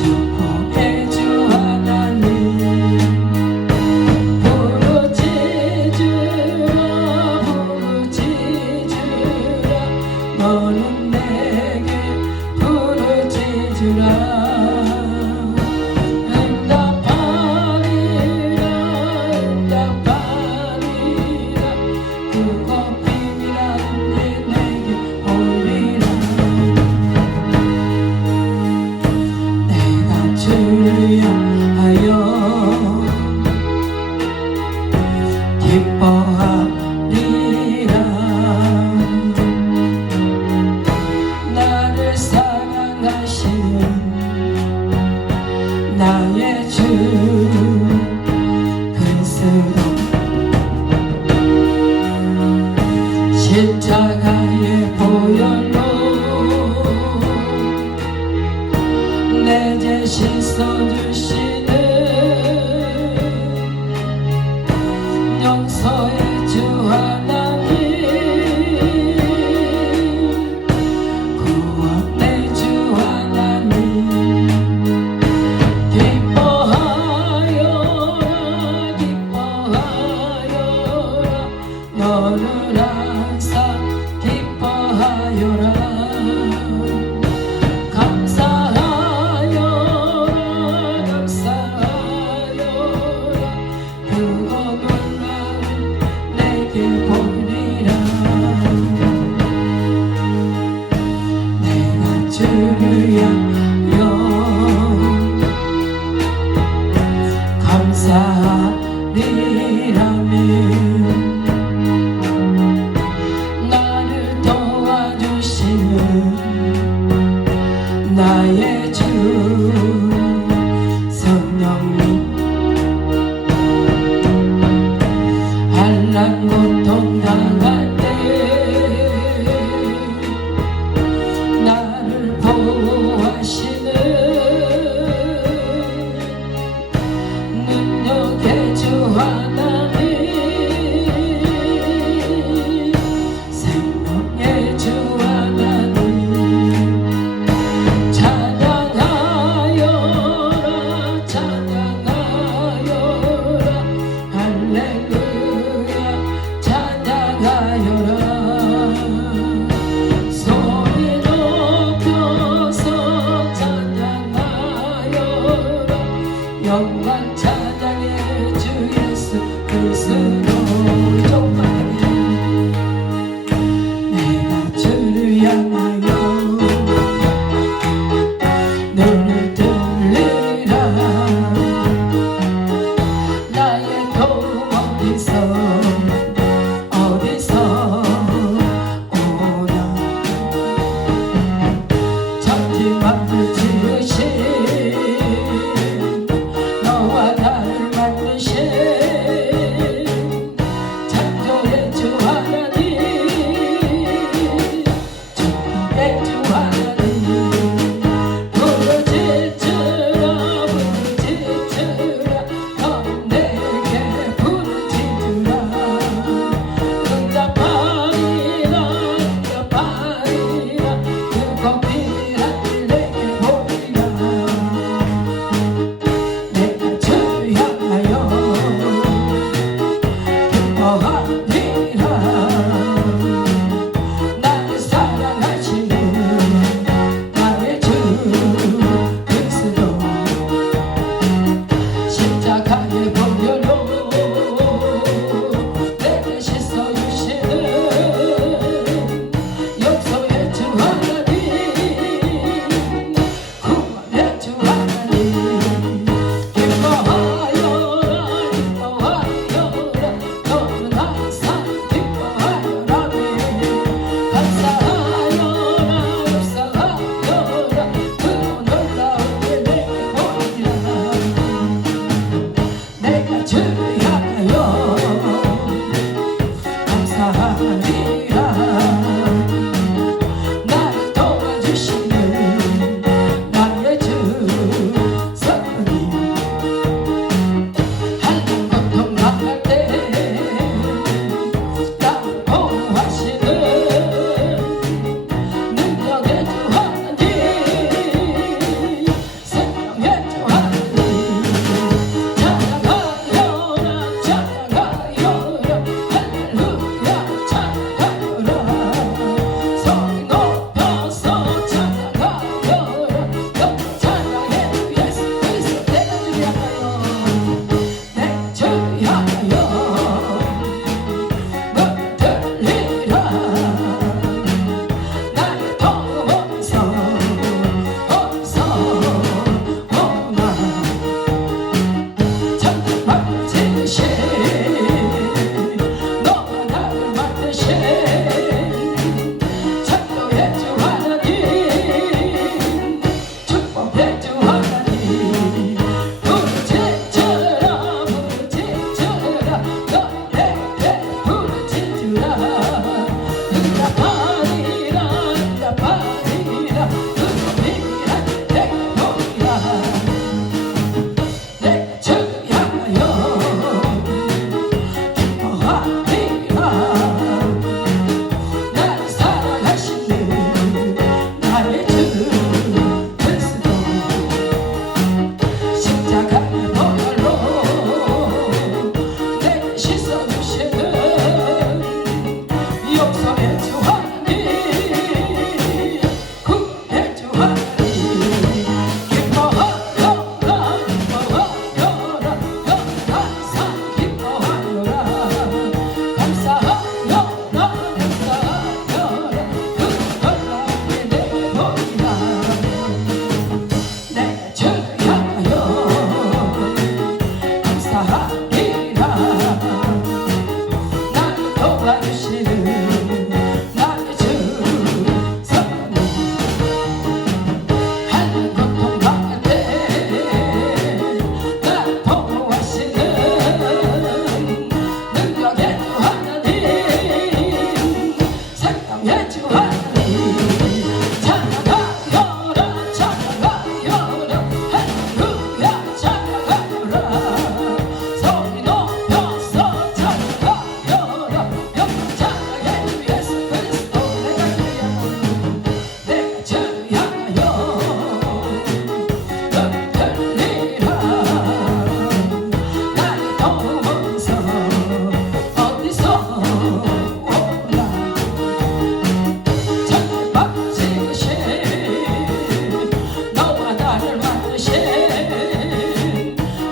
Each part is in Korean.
축복의 주 하나님 부르짖으라 부르짖으라 너는 내게 부르짖으라 기뻐하리라 나를 사랑하시는 나의 주 그리스도 십자가의 보혈로 내 죄 씻어주시는 용서의 주 하나님 구원의 주 하나님 기뻐하여라 기뻐하여라 너를 항상 기뻐하여라 주를 향하여 감사하리라며 나를 도와주시는 나의 주 성령님 한란 고통 당할 때 보호하시는 능력의 주 하나님 생명의 주 하나님 찬양하여라 찬양하여라 할렐루야 찬양하여라 영광 찬양해 주 예수 그리스도 정말 내가 주를 향하여 눈을 들리라 나의 도움 어디서 오나 천지 만물 지으신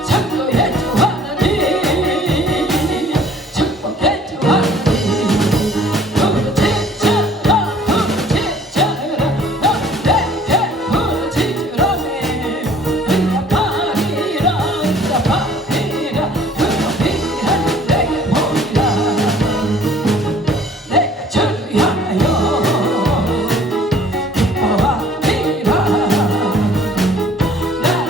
창조해 주 하나님 축복해 주 하나님 부르짖으라 부르짖으라 넌 내게 부르짖으라네 응답하리라 응답하리라 응답이란 내게 보이라 내가 주를 향하여 기뻐하리라 나를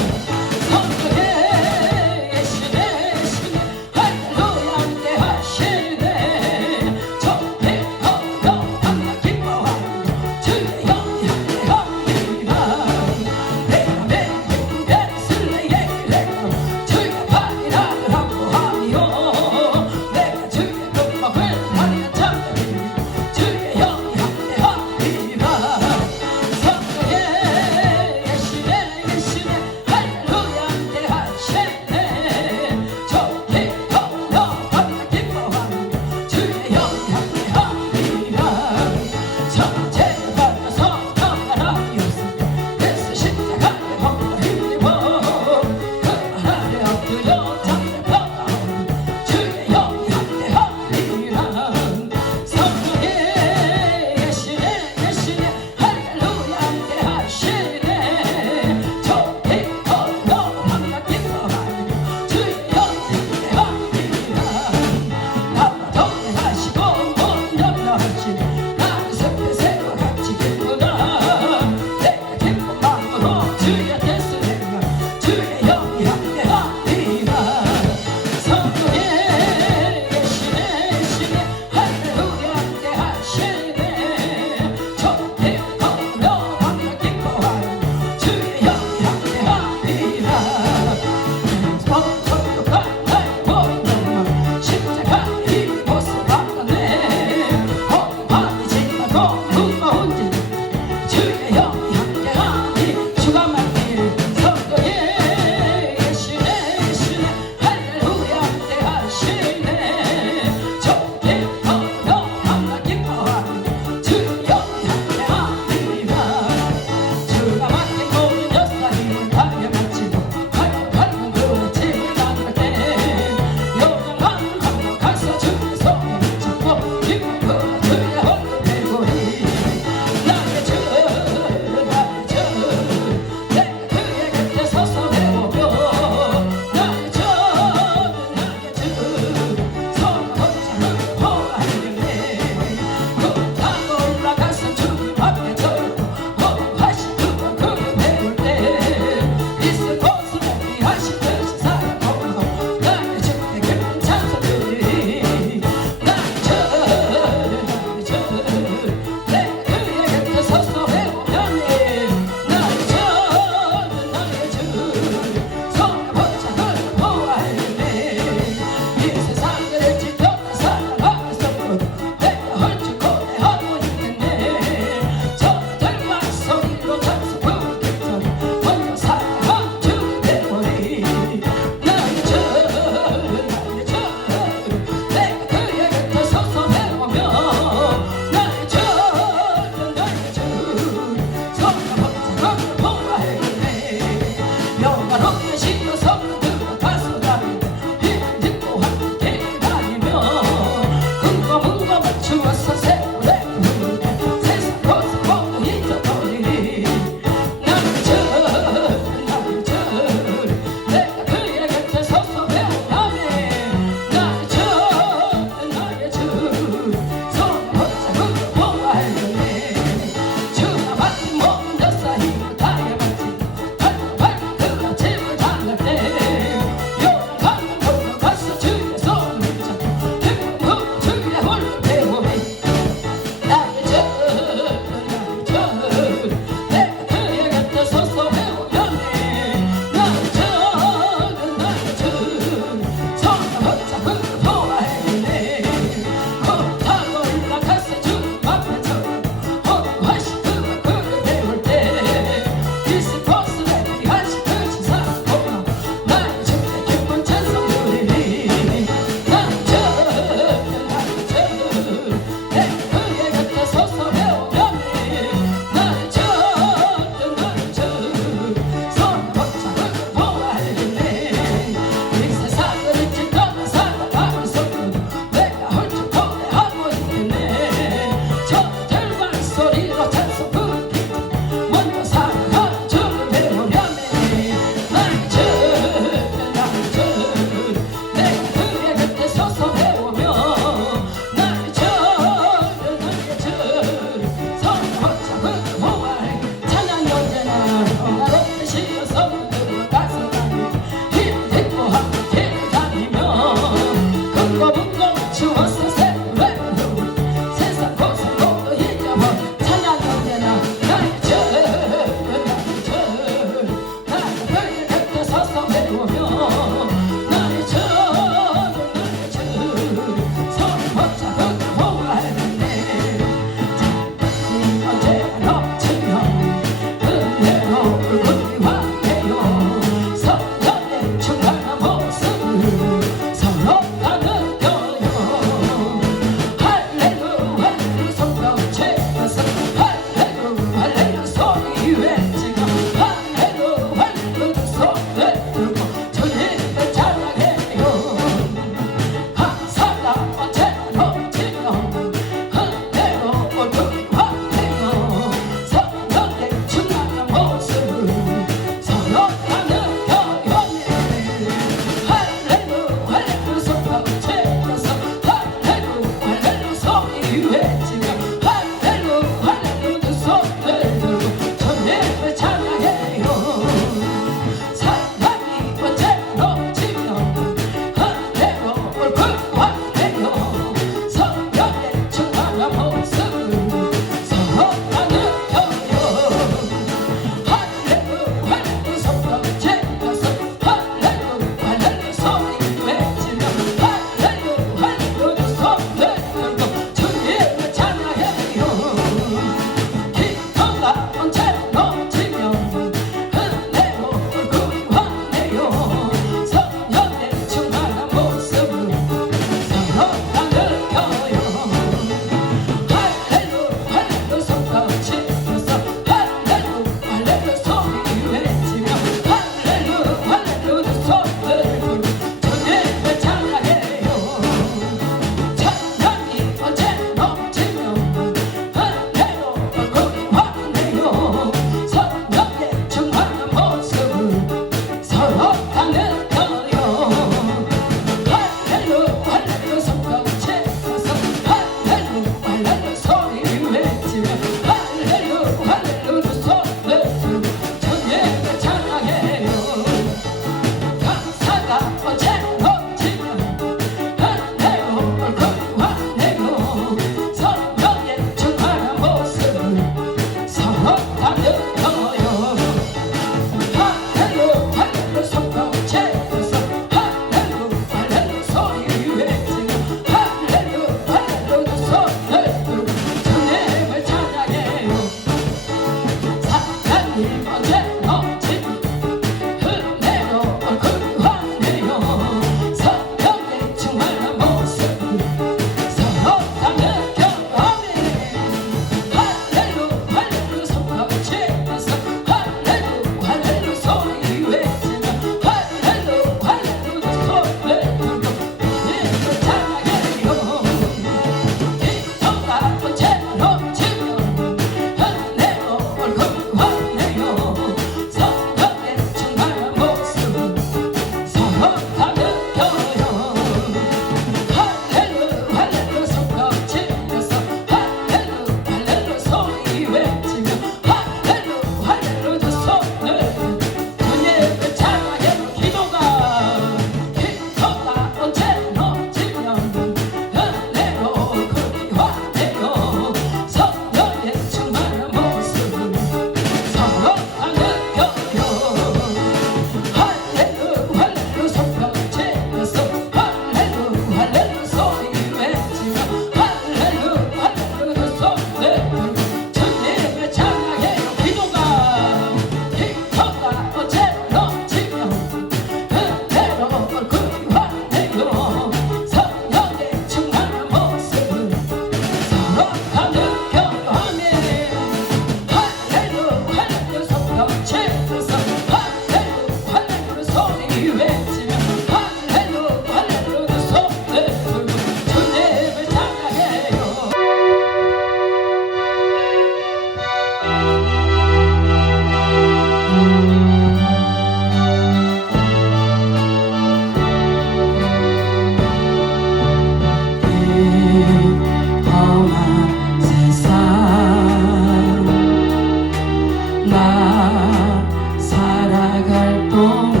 나 살아갈 동안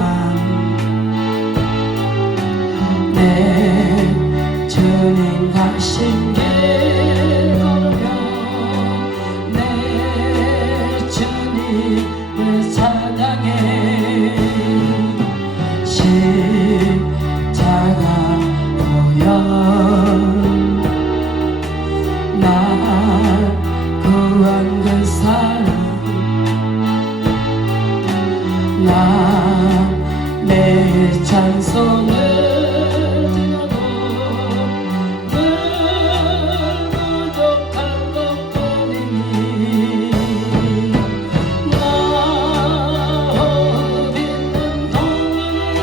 내 주님 가신 길 걸으며 내 주님을 찬양해. 십자가 보여 날 구한 그 사랑 나 매일 찬송을 드려도 늘 부족한 것뿐이니 나 홀 있는 동안에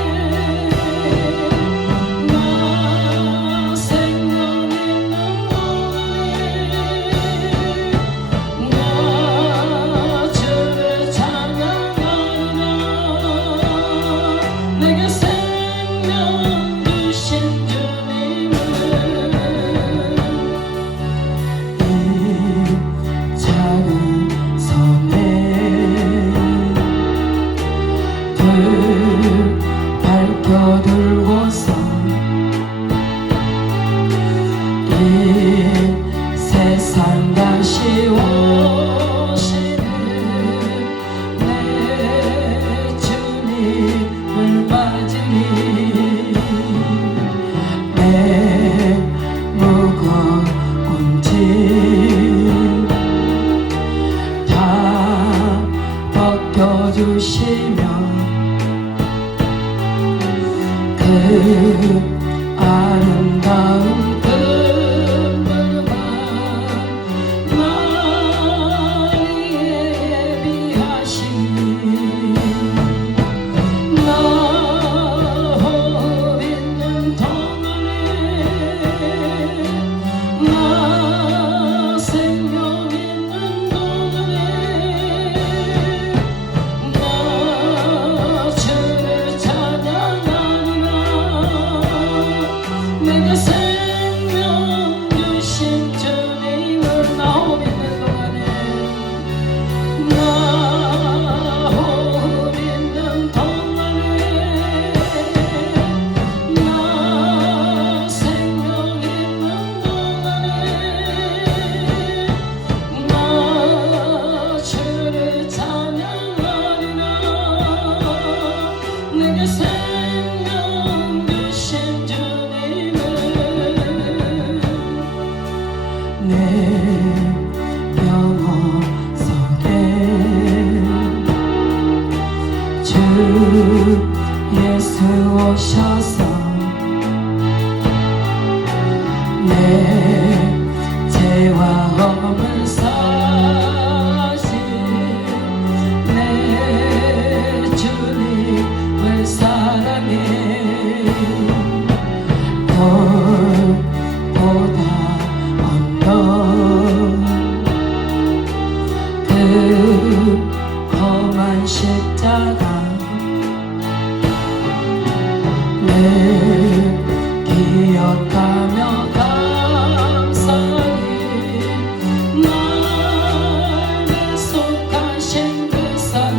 나 생명 있는 동안에 나 주를 찬양하리라. 내게 생명 주신 주님을 이 작은 손에 들 밝혀들고서 이 세상 다시 오시는 내 주님을 맞으니 내 무거운 짐 다 벗겨주시며 그 아름다운 금물만 나에게 비하시니 나 홀 있는 동안에 나 생명 있는 동안에 나 주를 찬양하리라. 내게 생명 주신 주님을 나 홀 있는 동안에 나 홀 있는 동안에 나 생명 있는 동안에 나 주를 찬양하리라. 내게 생명 주신 주님을 내 영혼 속에 주 예수 오셔서 내 죄와 허물 사신 내 주님을 사랑해. 돌보다 언덕 그 험한 십자가 늘 기억하며 감사히 날 약속하신 그 사랑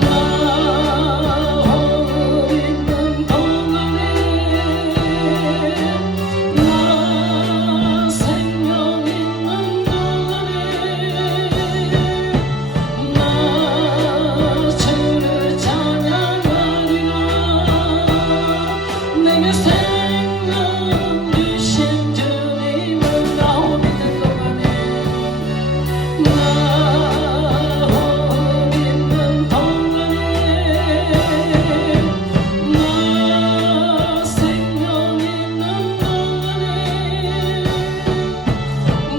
나 홀 있는 동안에 나 생명 있는 동안에 나 주를 찬양하리라. 내게 생명 주신 주님을 나 홀 있는 동안에 나 홀 있는 동안에 나 생명 있는 동안에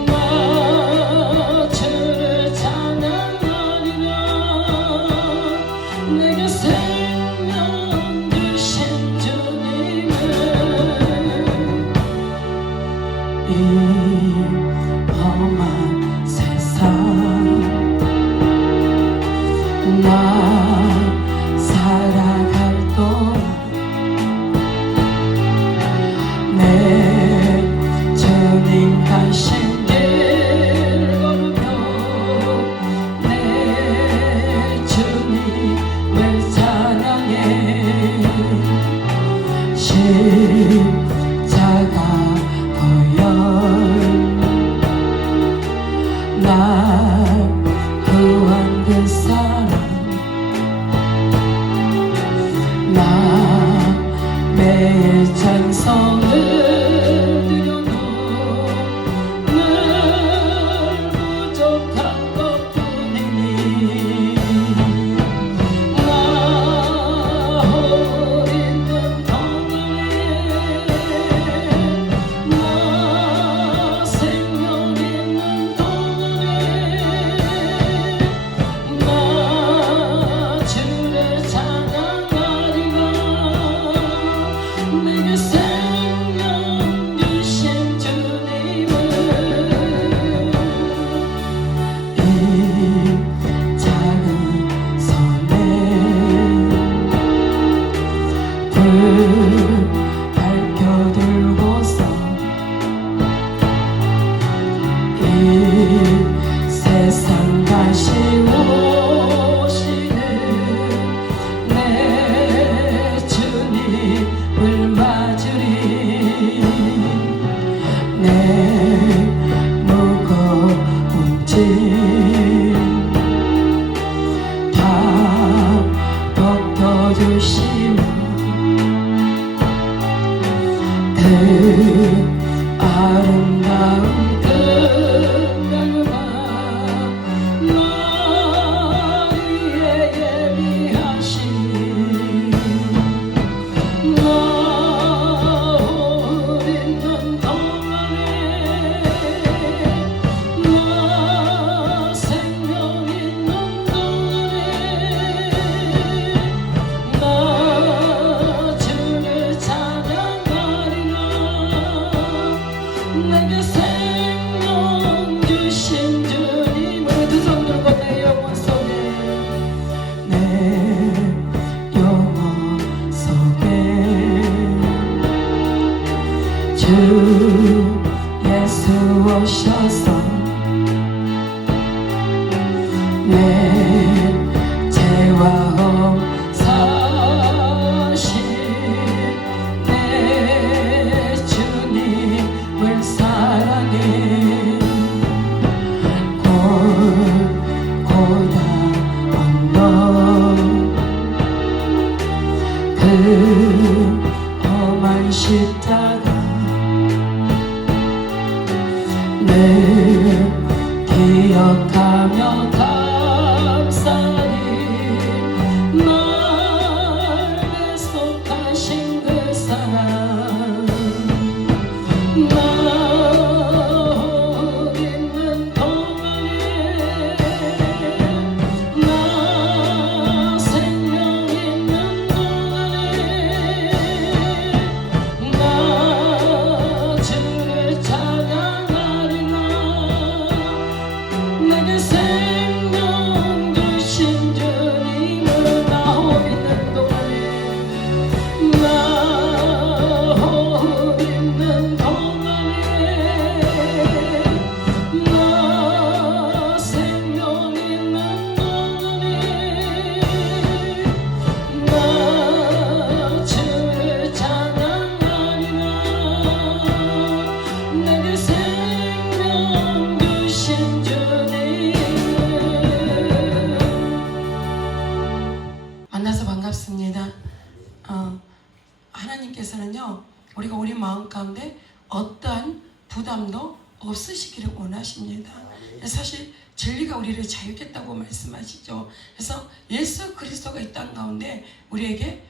나 주를 찬양하리라. 내게 생명 주신 주님을 이 험한 세상 나 살아갈 동안 내 주님 가신 길 걸으며 다시 오시는 내 주님을 맞으리. 내 무거운 짐 다 벗겨주시며 그 아름다운 그 날과 나리에 예비하신 나 홀 있는 동안에 나 생명 있는 동안에 나 주를 찬양하리라. 내게 생명 주신 주님을 두 손 들고 내 영혼 속에 내 영혼 속에 주 예수 오셔서 내 죄와 사신 내 주님을 사랑해. 골고다 언덕 그 험한 십자가 늘 기억하며 감사히 날 약속하신 그 사랑 나 홀 있는 동안에 나 생명 있는 동안에 나 주를 찬양하리라. 내게 생명 주신 주님을 나 홀 있는 동안에 나 홀 있는 동안에 나 생명 있는 동안에 나 주를 찬양하리라. 내게 생명 주신 주님 만나서 반갑습니다. 하나님께서는요 우리가 우리 마음 가운데 어떠한 부담도 없으시기를 원하십니다. 사실 진리가 우리를 자유겠다고 말씀하시죠. 그래서 예수 그리스도가 이 땅 가운데 우리에게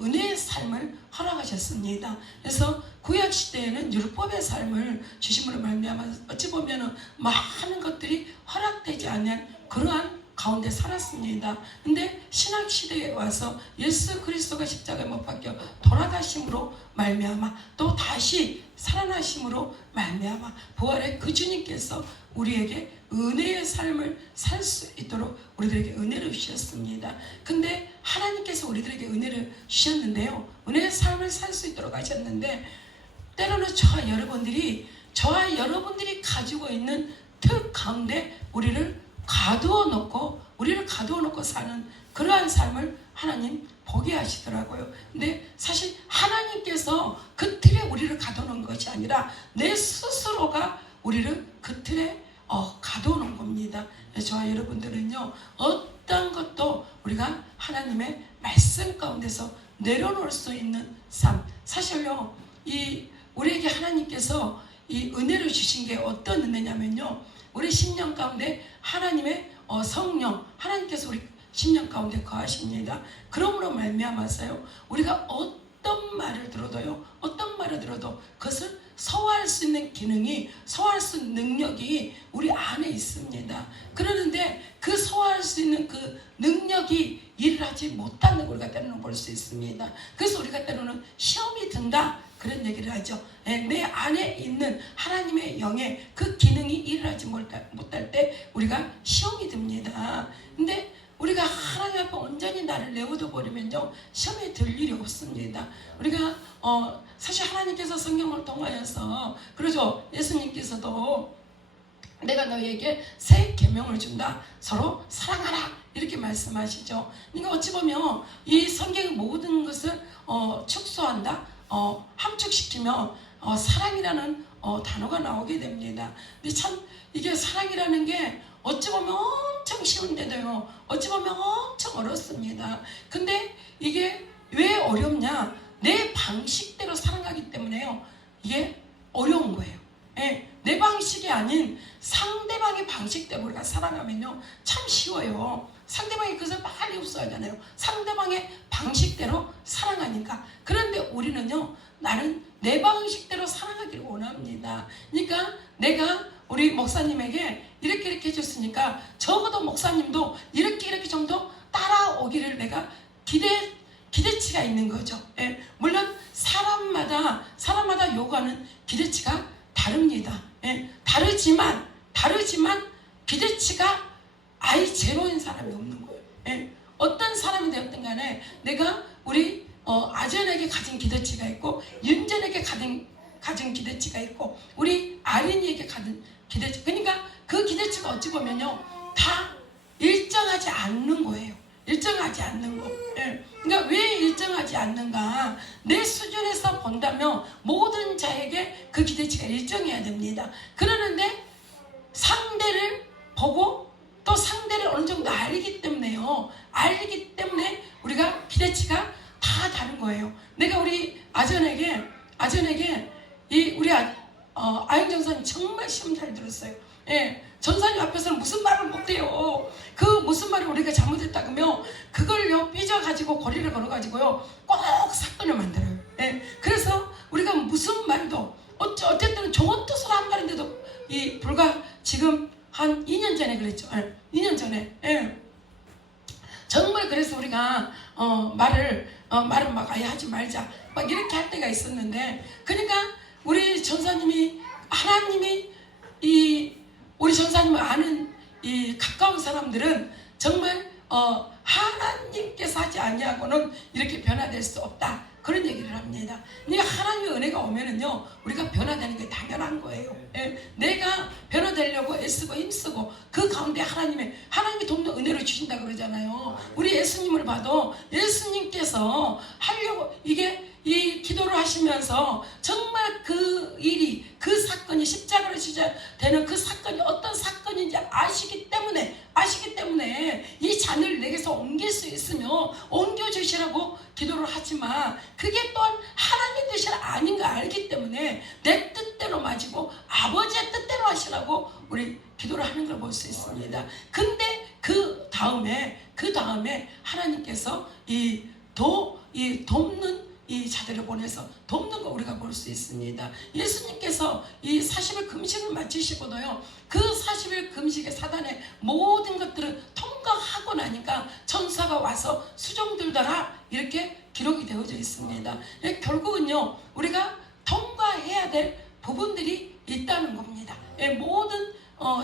은혜의 삶을 허락하셨습니다. 그래서 구약 시대에는 율법의 삶을 주심으로 말미암아 어찌 보면은 많은 것들이 허락되지 않는 그러한 가운데 살았습니다. 근데 신약 시대에 와서 예수 그리스도가 십자가에 못 박혀 돌아가심으로 말미암아 또 다시 살아나심으로 말미암아 부활의 그 주님께서 우리에게 은혜의 삶을 살 수 있도록 우리들에게 은혜를 주셨습니다. 근데 하나님께서 우리들에게 은혜를 주셨는데요, 은혜의 삶을 살 수 있도록 하셨는데 때로는 저와 여러분들이 가지고 있는 틀 가운데 우리를 가두어 놓고 사는 그러한 삶을 하나님 보게 하시더라고요. 근데 사실 하나님께서 그 틀에 우리를 가둬놓은 것이 아니라 내 스스로가 우리를 그 틀에 가둬놓은 겁니다. 저와 여러분들은요 어떤 것도 우리가 하나님의 말씀 가운데서 내려놓을 수 있는 삶, 사실요 우리에게 하나님께서 이 은혜를 주신 게 어떤 은혜냐면요, 우리 심령 가운데 하나님의 성령, 하나님께서 우리 심령 가운데 거하십니다. 그러므로 말미암아서요 우리가 어떤 말을 들어도 그것을 소화할 수 있는 기능이, 소화할 수 있는 능력이 우리 안에 있습니다. 그러는데 그 소화할 수 있는 그 능력이 일을 하지 못하는 걸 우리가 때로는 볼 수 있습니다. 그래서 우리가 때로는 시험이 든다 그런 얘기를 하죠. 내 안에 있는 하나님의 영의 그 기능이 일을 하지 못할 때 우리가 시험이 듭니다. 근데 우리가 하나님 앞에 온전히 나를 내어둬 버리면요 시험에 들 일이 없습니다. 우리가 사실 하나님께서 성경을 통하여서 그러죠. 예수님께서도 내가 너희에게 새 계명을 준다. 서로 사랑하라. 이렇게 말씀하시죠. 그러니까 어찌 보면 이 성경의 모든 것을 축소한다, 함축시키면 사랑이라는 단어가 나오게 됩니다. 근데 참 이게 사랑이라는 게 어찌 보면 엄청 쉬운데도요, 어찌 보면 엄청 어렵습니다. 근데 이게 왜 어렵냐? 내 방식대로 사랑하기 때문에요. 이게 어려운 거예요. 예, 내 방식이 아닌 상대방의 방식대로 우리가 사랑하면요 참 쉬워요. 상대방이 그것을 빨리 흡수하잖아요. 상대방의 방식대로 사랑하니까. 그런데 우리는요, 나는 내 방식대로 사랑하기를 원합니다. 그러니까 내가 우리 목사님에게 이렇게 해줬으니까 적어도 목사님도 이렇게 정도 따라오기를 내가 기대치가 있는 거죠. 예, 물론 사람마다 요구하는 기대치가 다릅니다. 예, 다르지만 기대치가 아예 제로인 사람이 없는 거예요. 예, 어떤 사람이 되었든 간에 내가 우리 아전에게 가진 기대치가 있고, 윤전에게 가진 기대치가 있고, 우리 아린이에게 가진 기대치, 그러니까 그 기대치가 어찌 보면요 다 일정하지 않는 거예요. 일정하지 않는 거. 예. 그러니까 왜 일정하지 않는가? 내 수준에서 본다면 모든 자에게 그 기대치가 일정해야 됩니다. 그러는데 상대를 보고 또 상대를 어느 정도 알기 때문에요. 알기 때문에 우리가 기대치가 다 다른 거예요. 내가 우리 아전에게 우리 아영 전사님 정말 시험 잘 들었어요. 예, 전사님 앞에서는 무슨 말을 못해요. 그 무슨 말을 우리가 잘못했다 그러면 그걸요 삐져가지고 고리를 걸어가지고요 꼭 사건을 만들어요. 예, 그래서 우리가 무슨 말도 어쨌든 좋은 뜻으로 한 말인데도 불과 지금 한 2년 전에 그랬죠. 예, 2년 전에. 예. 정말 그래서 우리가 말을 막 아예 하지 말자 막 이렇게 할 때가 있었는데, 그러니까 우리 전사님이 하나님이 우리 전사님을 아는 이 가까운 사람들은 정말 하나님께서 하지 아니하고는 이렇게 변화될 수 없다, 그런 얘기를 합니다. 그러니까 하나님의 은혜가 오면은요 우리가 변화되는 게 당연한 거예요. 예, 내가 변화되려고 애쓰고 힘쓰고 그 가운데 하나님이 돕는 은혜를 주신다 그러잖아요. 우리 예수님을 봐도 예수님께서 하려고 이 기도를 하시면서 정말 그 일이, 그 사건이 십자가를 지셔야 되는 그 사건이 어떤 사건인지 아시기 때문에 이 잔을 내게서 옮길 수 있으면 옮겨주시라고 기도를 하지만, 그게 또한 하나님의 뜻이 아닌 거 알기 때문에 내 뜻대로 마시고 아버지의 뜻대로 하시라고 우리 기도를 하는 걸 볼 수 있습니다. 근데 그 다음에 하나님께서 돕는 이 자들을 보내서 돕는 거 우리가 볼 수 있습니다. 예수님께서 이 40일 금식을 마치시고도요, 그 40일 금식의 사단의 모든 것들을 통과하고 나니까 천사가 와서 수종들더라 이렇게 기록이 되어져 있습니다. 결국은요 우리가 통과해야 될 부분들이 있다는 겁니다. 모든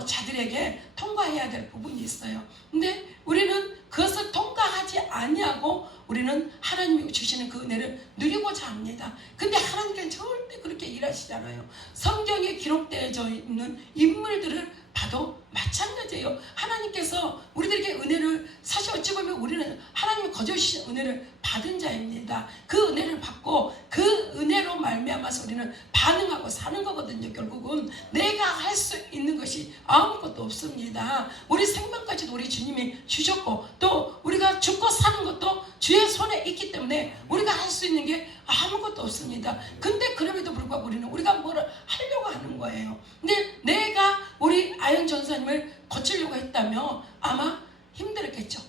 자들에게 통과해야 될 부분이 있어요. 근데 우리는 그것을 통과하지 아니하고 우리는 하나님이 주시는 그 은혜를 누리고자 합니다. 근데 하나님께는 절대 그렇게 일하시잖아요. 성경에 기록되어져 있는 인물들을 봐도 마찬가지예요. 하나님께서 우리들에게 은혜를, 사실 어찌 보면 우리는 하나님이 거저주신 은혜를 받은 자입니다. 그 은혜를 받고 그 은혜로 말미암아서 우리는 반응하고 사는 거거든요. 결국은 내가 할 수 있는 것이 아무것도 없습니다. 우리 생명까지도 우리 주님이 주셨고, 또 우리가 죽고 사는 것도 주의 손에 있기 때문에 우리가 할 수 있는 게 아무것도 없습니다. 근데 그럼에도 불구하고 우리가 뭐를 하려고 하는 거예요. 근데 내가 우리 아영 전사님을 고치려고 했다면 아마 힘들었겠죠.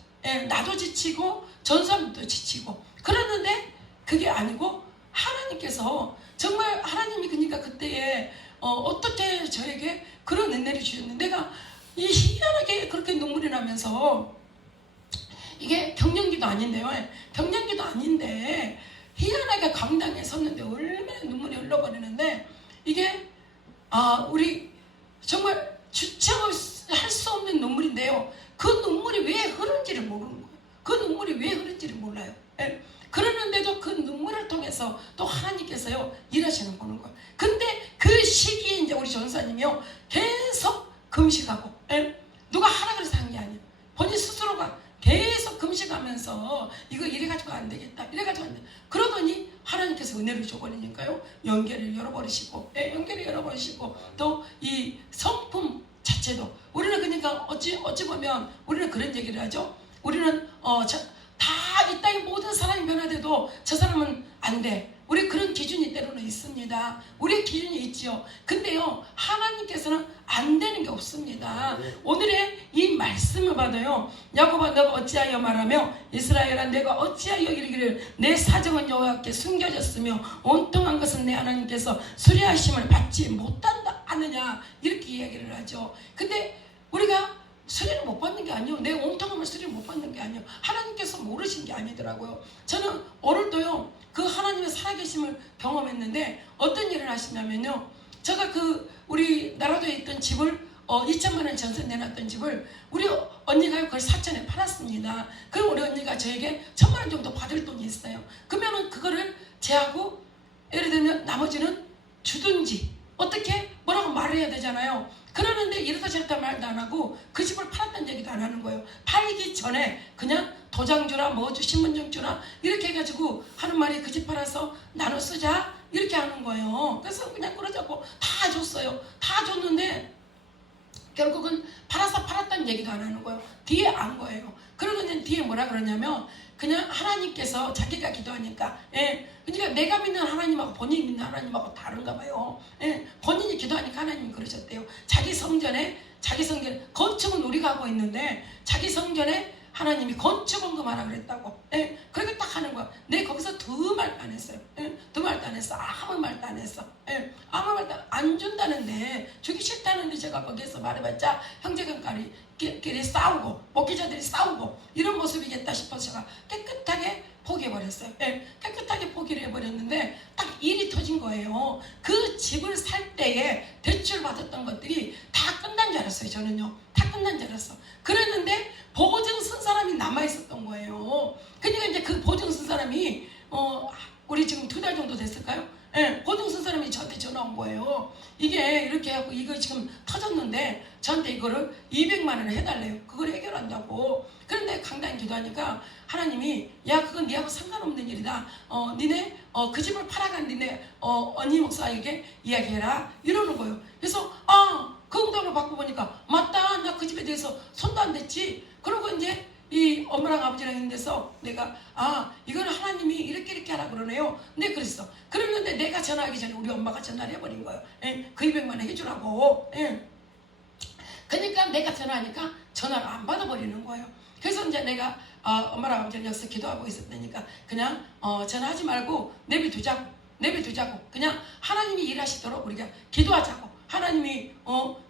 나도 지치고 전사님도 지치고. 그랬는데 그게 아니고 하나님께서 정말 하나님이 그러니까 그때에 어떻게 저에게 그런 은혜를 주셨는데, 내가 이 희한하게 그렇게 눈물이 나면서, 이게 경련기도 아닌데요. 경련기도 아닌데 희한하게 강당에 섰는데 얼마나 눈물이 흘러버리는데, 이게 우리 정말 주체할 수 없는 눈물인데요. 그 눈물이 왜 흐른지를 모르는 거예요. 그 눈물이 왜 흐른지를 몰라요. 그러는데도 그 눈물을 통해서 또 하나님께서요 일하시는 보는 거예요. 근데 그 시기에 이제 우리 전사님이요 계속 금식하고, 예? 누가 하라 그래서 한 게 아니에요. 본인 스스로가 계속 금식하면서 이거 이래가지고 안 되겠다, 이래가지고 안 돼. 그러더니 하나님께서 은혜를 줘버리니까요, 연계를 열어버리시고, 예, 연계를 열어버리시고, 또 이 성품 자체도 우리는 그러니까 어찌 보면 우리는 그런 얘기를 하죠. 우리는 다 이 땅의 모든 사람이 변화돼도 저 사람은 안 돼. 우리 그런 기준이 때로는 있습니다. 우리의 기준이 있지요. 근데요, 하나님께서는 안 되는 게 없습니다. 오늘의 이 말씀을 받아요. 야곱아, 너가 어찌하여 말하며 이스라엘아, 내가 어찌하여 이르기를 내 사정은 여호와께 숨겨졌으며 온통한 것은 내 하나님께서 수리하심을 받지 못한다 하느냐, 이렇게 이야기를 하죠. 근데 우리가 수리를 못 받는 게 아니에요. 내 온통함을 수리를 못 받는 게 아니에요. 하나님께서 모르신 게 아니더라고요. 저는 오늘도요, 그 하나님의 살아계심을 경험했는데 어떤 일을 하시냐면요, 제가 그 우리 나라도에 있던 집을 2천만 원 전세 내놨던 집을 우리 언니가 그걸 4천에 팔았습니다. 그럼 우리 언니가 저에게 1,000만 원 정도 받을 돈이 있어요. 그러면은 그거를 제하고 예를 들면 나머지는 주든지 어떻게 뭐라고 말을 해야 되잖아요. 그러는데 이렇다 저렇다 말도 안 하고 그 집을 팔았다는 얘기도 안 하는 거예요. 팔기 전에 그냥 도장 주라, 뭐 신분증 주라, 이렇게 해가지고 하는 말이 그 집 팔아서 나눠 쓰자, 이렇게 하는 거예요. 그래서 그냥 그러자고 다 줬어요. 다 줬는데 결국은 팔았다는 얘기도 안 하는 거예요. 뒤에 안 거예요. 그러더니 뒤에 뭐라 그러냐면 그냥 하나님께서 자기가 기도하니까, 예, 그러니까 내가 믿는 하나님하고 본인이 믿는 하나님하고 다른가 봐요. 예, 본인이 기도하니까 하나님이 그러셨대요. 자기 성전에 건축은 우리가 하고 있는데 자기 성전에 하나님이 건축원금하라 그랬다고. 예, 그렇게 딱 하는 거야. 내 거기서 두 말도 안 했어요. 예, 두 말도 안 했어. 아무 말도 안 했어. 예, 아무 말도 안 준다는데, 주기 싫다는데 제가 거기에서 말해봤자 형제간끼리 싸우고 목회자들이 싸우고 이런 모습이겠다 싶어서 제가 깨끗하게 포기해버렸어요. 예, 깨끗하게 포기를 해버렸는데 딱 일이 터진 거예요. 그 집을 살 때에 대출 받았던 것들이 다 끝난 줄 알았어요. 저는요, 다 끝난 줄 알았어. 그랬는데 보증 쓴 사람이 남아있었던 거예요. 그러니까 이제 그 보증 쓴 사람이 우리 지금 2달 정도 됐을까요? 예, 보증 쓴 사람이 저한테 전화 온 거예요. 이게 이렇게 하고 이거 지금 터졌는데 저한테 이거를 200만 원을 해달래요. 그걸 해결한다고. 그런데 강단히 기도하니까 하나님이, 야, 그건 네하고 상관없는 일이다. 니네 그 집을 팔아간 니네 언니 목사에게 이야기해라, 이러는 거예요. 그래서 그 응답을 받고 보니까 맞다, 나 그 집에 대해서 손도 안 댔지. 그러고 이제 이 엄마랑 아버지랑 있는 데서 내가 이거는 하나님이 이렇게 하라 그러네요. 네, 그랬어. 그러는데 내가 전화하기 전에 우리 엄마가 전화를 해버린 거예요. 예, 그 200만 원 해주라고. 예. 그러니까 내가 전화하니까 전화를 안 받아버리는 거예요. 그래서 이제 내가 엄마랑 아버지랑 여기서 기도하고 있었다니까 그냥 전화하지 말고 내비두자고 그냥 하나님이 일하시도록 우리가 기도하자고. 하나님이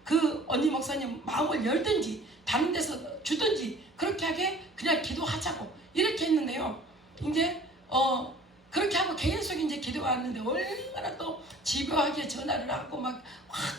그 언니 목사님 마음을 열든지 다른 데서 주든지 그렇게 하게 그냥 기도하자고, 이렇게 했는데요. 이제 그렇게 하고 계속 이제 기도가 왔는데 얼마나 또 집요하게 전화를 하고 막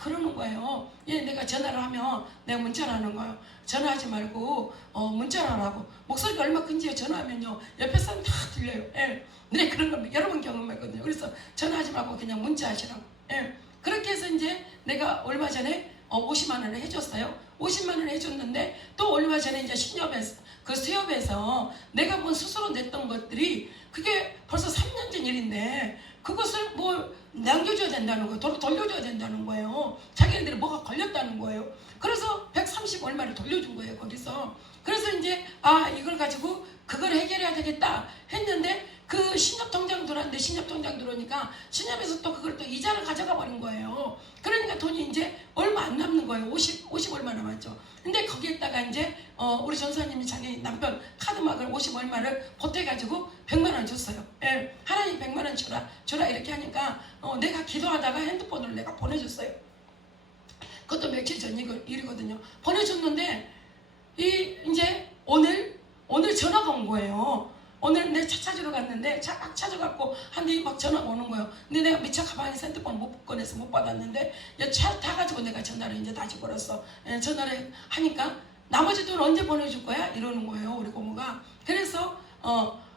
그러는 거예요. 예, 내가 전화를 하면 내가 문자를 하는 거예요. 전화하지 말고 문자를 하라고. 목소리가 얼마 큰지요. 전화하면요 옆에 사람 다 들려요. 예, 네, 그런 걸 여러 번 경험했거든요. 그래서 전화하지 말고 그냥 문자하시라고. 예, 그렇게 해서 이제 내가 얼마 전에 50만 원을 해줬어요. 50만 원을 해줬는데 또 얼마 전에 이제 수협에서 내가 본 스스로 냈던 것들이 그게 벌써 3년 전 일인데 그것을 뭐 남겨줘야 된다는 거예요. 돌려줘야 된다는 거예요. 자기네들이 뭐가 걸렸다는 거예요. 그래서 130 얼마를 돌려준 거예요, 거기서. 그래서 이제 이걸 가지고 그걸 해결해야 되겠다 했는데 그 신협통장 들어왔는데 신협통장 들어오니까 신협에서 또 그걸 또 이자를 가져가 버린 거예요. 그러니까 돈이 이제 얼마 안 남는 거예요. 50 얼마 남았죠. 근데 거기에다가 이제 우리 전사님이 자기 남편 카드막을 50 얼마를 보태가지고 100만 원 줬어요. 예, 하나님 100만 원 주라 이렇게 하니까 내가 기도하다가 핸드폰으로 내가 보내줬어요. 그것도 며칠 전 일이거든요. 보내줬는데 이제 오늘 전화가 온 거예요. 오늘 내 차 찾으러 갔는데 차 막 찾아갖고 한대 막 전화가 오는 거예요. 근데 내가 미처 가방에서 핸드폰 못 꺼내서 못 받았는데 차 타가지고 내가 전화를 이제 다시 걸었어. 전화를 하니까 나머지 돈 언제 보내줄 거야? 이러는 거예요, 우리 고모가. 그래서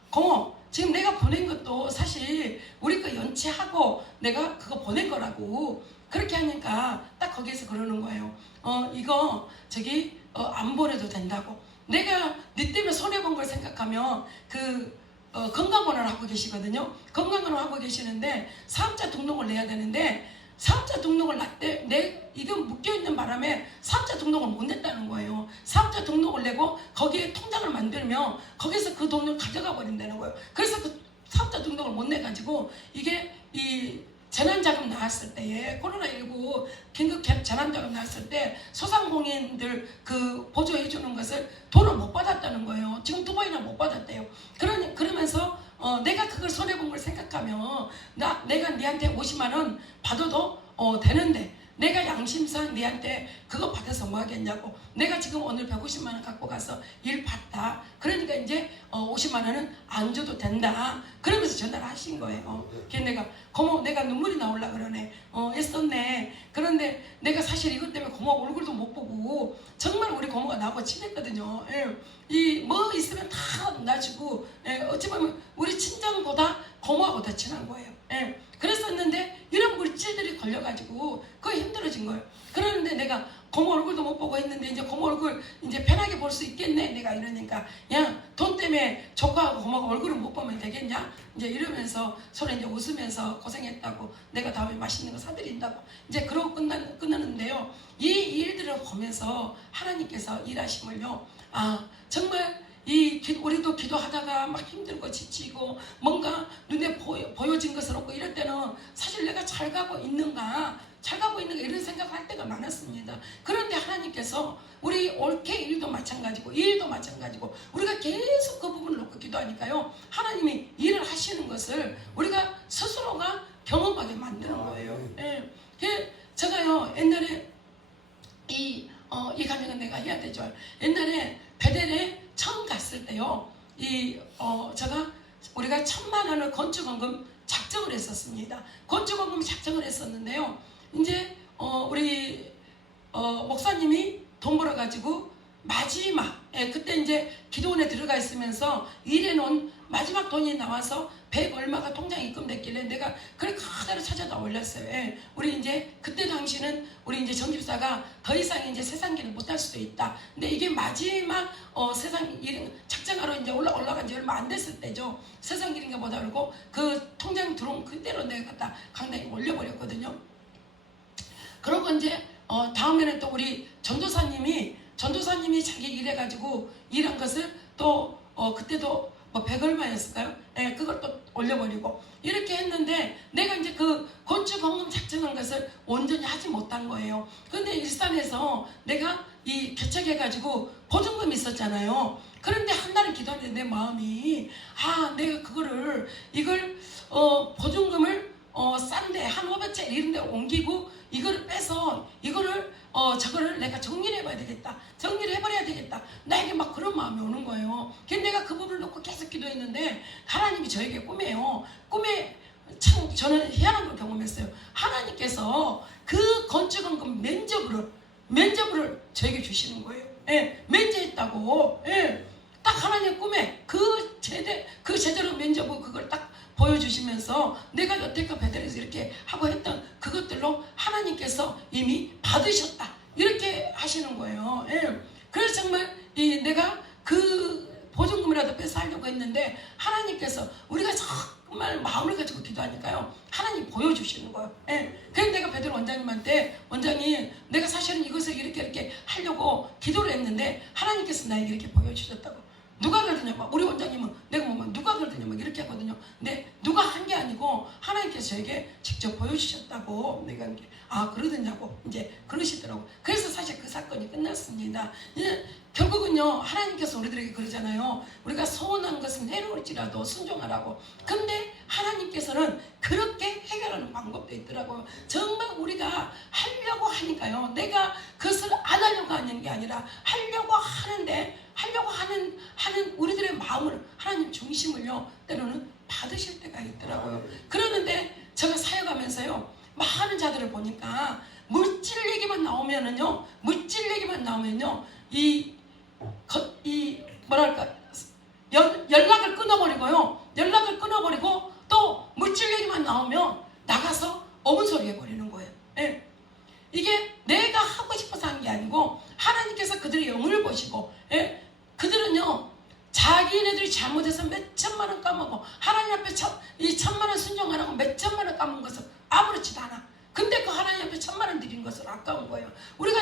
고모, 지금 내가 보낸 것도 사실 우리 거 연체하고 내가 그거 보낸 거라고. 그렇게 하니까 딱 거기에서 그러는 거예요. 이거 저기 안 보내도 된다고. 내가 네 때문에 손해본 걸 생각하면 건강원을 하고 계시거든요. 건강원을 하고 계시는데 사업자 등록을 내야 되는데 사업자 등록을 이건 묶여있는 바람에 사업자 등록을 못 냈다는 거예요. 사업자 등록을 내고 거기에 통장을 만들면 거기서 그 돈을 가져가 버린다는 거예요. 그래서 그 사업자 등록을 못 내가지고 이게 이 재난자금 나왔을 때에 코로나19 긴급 재난자금 나왔을 때 소상공인들 보조해주는 것을 돈을 못 받았다는 거예요. 지금 2번이나 못 받았대요. 그러면서 내가 그걸 손해본 걸 생각하면 내가 니한테 50만 원 받아도 되는데 내가 양심상 니한테 그거 받아서 뭐 하겠냐고. 내가 지금 오늘 150만 원 갖고 가서 일 봤다. 그러니까 이제 50만 원은 안 줘도 된다. 그러면서 전화를 하신 거예요. 그래서 내가 고모 내가 눈물이 나올라 그러네. 애썼네. 그런데 내가 사실 이것 때문에 고모 얼굴도 못 보고 정말 우리 고모가 나하고 친했거든요. 뭐 있으면 다 놔주고 어찌 보면 우리 친정보다 고모하고 더 친한 거예요. 그랬었는데 이런 물질들이 걸려가지고 그거 힘들어진 거예요. 그러는데 내가 고모 얼굴도 못 보고 했는데 이제 고모 얼굴 이제 편하게 볼 수 있겠네. 내가 이러니까 야 돈 때문에 조카하고 고모가 얼굴을 못 보면 되겠냐? 이제 이러면서 서로 이제 웃으면서 고생했다고 내가 다음에 맛있는 거 사드린다고 이제 그러고 끝나는데요. 이 일들을 보면서 하나님께서 일하심을요. 정말 우리도 기도하다가 막 힘들고 지치고 뭔가 눈에 보여진 것을 얻고 이럴 때는 사실 내가 잘 가고 있는가 이런 생각할 때가 많았습니다. 그런데 하나님께서 우리 올케 일도 마찬가지고 이 일도 마찬가지고 우리가 계속 그 부분을 놓고 기도하니까요. 하나님이 일을 하시는 것을 우리가 스스로가 경험하게 만드는 거예요. 제가요 옛날에 이 가정은 내가 해야 되죠. 옛날에 베델에 처음 갔을 때요. 우리가 1,000만 원을 건축원금 작정을 했었습니다. 건축원금 작정을 했었는데요. 이제 우리 목사님이 돈 벌어가지고 마지막 그때 이제 기도원에 들어가 있으면서 일해놓은 마지막 돈이 나와서 100 얼마가 통장에 입금됐길래 내가 그래 그대로 찾아다 올렸어요. 우리 이제 그때 당시는 우리 이제 정집사가 더 이상 이제 세상 길을 못할 수도 있다. 근데 이게 마지막 세상 일 작정하러 이제 올라간 지 얼마 안 됐을 때죠. 세상 길인가 보다 그러고 그 통장 들어온 그대로 내가 갖다 강당에 올려버렸거든요. 그러고 이제 다음에는 또 우리 전도사님이 자기 일해가지고 일한 것을 또 그때도 뭐 100 얼마였을까요? 그걸 또 올려버리고 이렇게 했는데 내가 이제 그 건축원금 작정한 것을 온전히 하지 못한 거예요. 근데 일산에서 내가 이 개척해가지고 보증금이 있었잖아요. 그런데 한 달은 기도하는데 내 마음이 내가 이걸 보증금을 싼데 한 500짜리 이런 데 옮기고 이거를 빼서 저거를 내가 정리를 해봐야 되겠다. 정리를 해버려야 되겠다. 나에게 막 그런 마음이 오는 거예요. 그래서 내가 그 부분을 놓고 계속 기도했는데 하나님이 저에게 꿈에 참 저는 희한한 걸 경험했어요. 하나님께서 그 건축원금 면접을 저에게 주시는 거예요. 면제했다고. 딱 하나님 꿈에 그 제대로 면접을 그걸 딱 보여주시면서 내가 여태껏 베델에서 이렇게 하고 했던 그것들로 하나님께서 이미 받으셨다 이렇게 하시는 거예요. 그래서 정말 내가 그 보증금이라도 빼서 하려고 했는데 하나님께서 우리가 정말 마음을 가지고 기도하니까요 하나님 보여주시는 거예요. 그래서 내가 베델 원장님한테 원장님 내가 사실은 이것을 이렇게 하려고 기도를 했는데 하나님께서 나에게 이렇게 보여주셨다고. 누가 그러더냐 우리 원장님은 내가 누가 그러더냐 이렇게 하거든요. 근데 누가 한 게 아니고 하나님께서 저에게 직접 보여주셨다고 내가 이렇게 그러더냐고 이제 그러시더라고. 그래서 사실 그 사건이 끝났습니다. 이제 결국은요 하나님께서 우리들에게 그러잖아요. 우리가 서운한 것은 해로울지라도 순종하라고. 근데 하나님께서는 그렇게 해결하는 방법도 있더라고요. 정말 우리가 하려고 하니까요. 내가 그것을 안 하려고 하는 게 아니라 하려고 하는 우리들의 마음을 하나님 중심을요 때로는 받으실 때가 있더라고요. 그러는데 제가 사역하면서요 많은 자들을 보니까 물질 얘기만 나오면은요 연락을 끊어버리고 또 물질 얘기만 나오면 나가서 어문 소리 해버리는 거예요. 잘못해서 몇 천만 원 까먹고 하나님 앞에 이 1,000만 원 순종 안 하고 몇 천만 원 까먹은 것을 아무렇지도 않아. 근데 그 하나님 앞에 1,000만 원 드린 것을 아까운 거예요. 우리가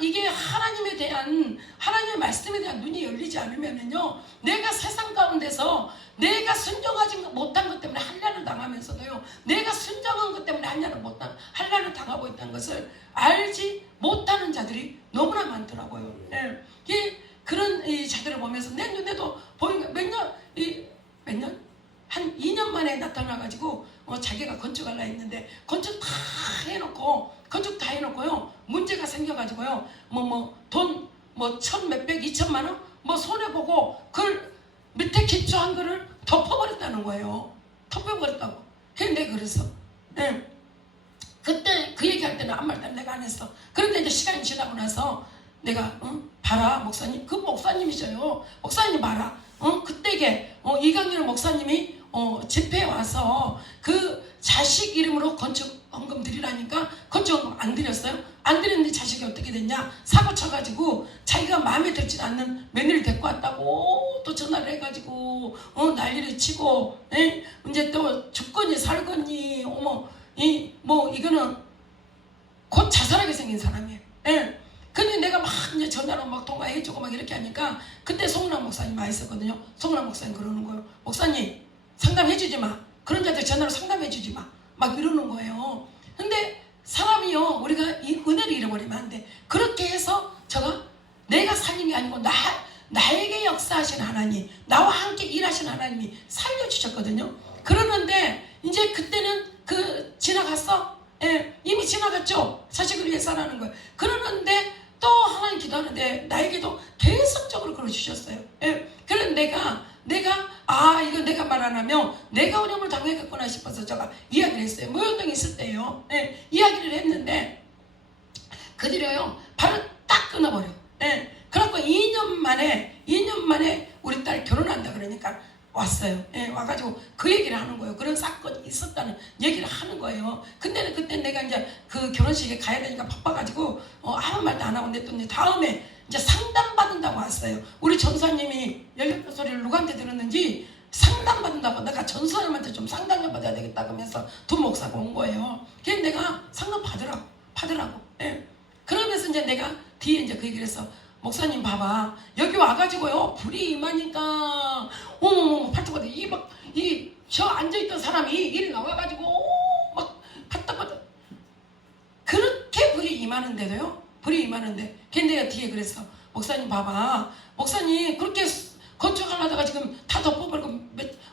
이게 하나님에 대한 하나님의 말씀에 대한 눈이 열리지 않으면은요, 내가 세상 가운데서 내가 순종하지 못한 것 때문에 한란을 당하면서도요, 내가 순종한 것 때문에 한란을 당하고 있다는 것을 알지 못하는 자들이 너무나 많더라고요. 예. 그런 이 자들을 보면서 내 눈에도 보니까 몇 년? 한 2년 만에 나타나가지고 자기가 건축하려 했는데 건축 다 해놓고요 문제가 생겨가지고요 돈 1,000 몇백 2천만 원 손해보고 그걸 밑에 기초한 거를 덮어버렸다는 거예요. 덮어버렸다고. 근데 그래서 그때 그 얘기할 때는 아무 말도 내가 안 했어. 그런데 이제 시간이 지나고 나서 내가 봐라 목사님, 그 목사님이셔요. 목사님 봐라. 그때게 이강렬 목사님이 집회에 와서 그 자식 이름으로 건축헌금 드리라니까 건축헌금 안 드렸어요. 안 드렸는데 자식이 어떻게 됐냐, 사고 쳐가지고 자기가 마음에 들지 않는 며느리를 데리고 왔다고 또 전화를 해가지고 난리를 치고, 이제 또 죽거니 살거니 이거는 곧 자살하게 생긴 사람이에요. 근데 내가 막 이제 전화로 막 통화해주고 막 이렇게 하니까 그때 송은환 목사님 와 있었거든요. 송은환 목사님 그러는 거예요. 목사님 상담해주지 마. 그런 자들 전화로 상담해주지 마. 막 이러는 거예요. 근데 사람이요, 우리가 이 은혜를 잃어버리면 안 돼. 그렇게 해서 내가 살린 게 아니고 나에게 역사하신 하나님, 나와 함께 일하신 하나님이 살려주셨거든요. 그러는데 이제 그때는 지나갔어? 이미 지나갔죠. 자식을 위해서라는 거예요. 그러는데 또 하나님 기도하는데 나에게도 계속적으로 그걸 주셨어요. 그래서 내가 이거 내가 말 안 하면 내가 어려움을 당하겠구나 싶어서 제가 이야기를 했어요. 무연동에 있을 때요. 이야기를 했는데 그들이요 바로 딱 끊어버려. 그래갖고 2년 만에 우리 딸 결혼한다 그러니까 왔어요. 와가지고 그 얘기를 하는 거예요. 그런 사건이 있었다는 얘기를 하는 거예요. 근데 그때 내가 이제 그 결혼식에 가야 되니까 바빠가지고 아무 말도 안 하고 냈더니 다음에 이제 상담받는다고 왔어요. 우리 전사님이 열렸던 소리를 누구한테 들었는지 상담받는다고, 내가 전사님한테 좀 상담 좀 받아야 되겠다 그러면서 두 목사가 온 거예요. 그래서 내가 상담 받으라고. 그러면서 이제 내가 뒤에 이제 그 얘기를 해서, 목사님 봐봐, 여기 와가지고요 불이 임하니까 어머머 팔뚝바닥 저 앉아있던 사람이 이리 나와가지고 막 팔뚝바닥 그렇게 불이 임하는데도요, 근데 내가 뒤에 그랬어. 목사님 봐봐, 목사님 그렇게 건축하려다가 지금 다 덮어버리고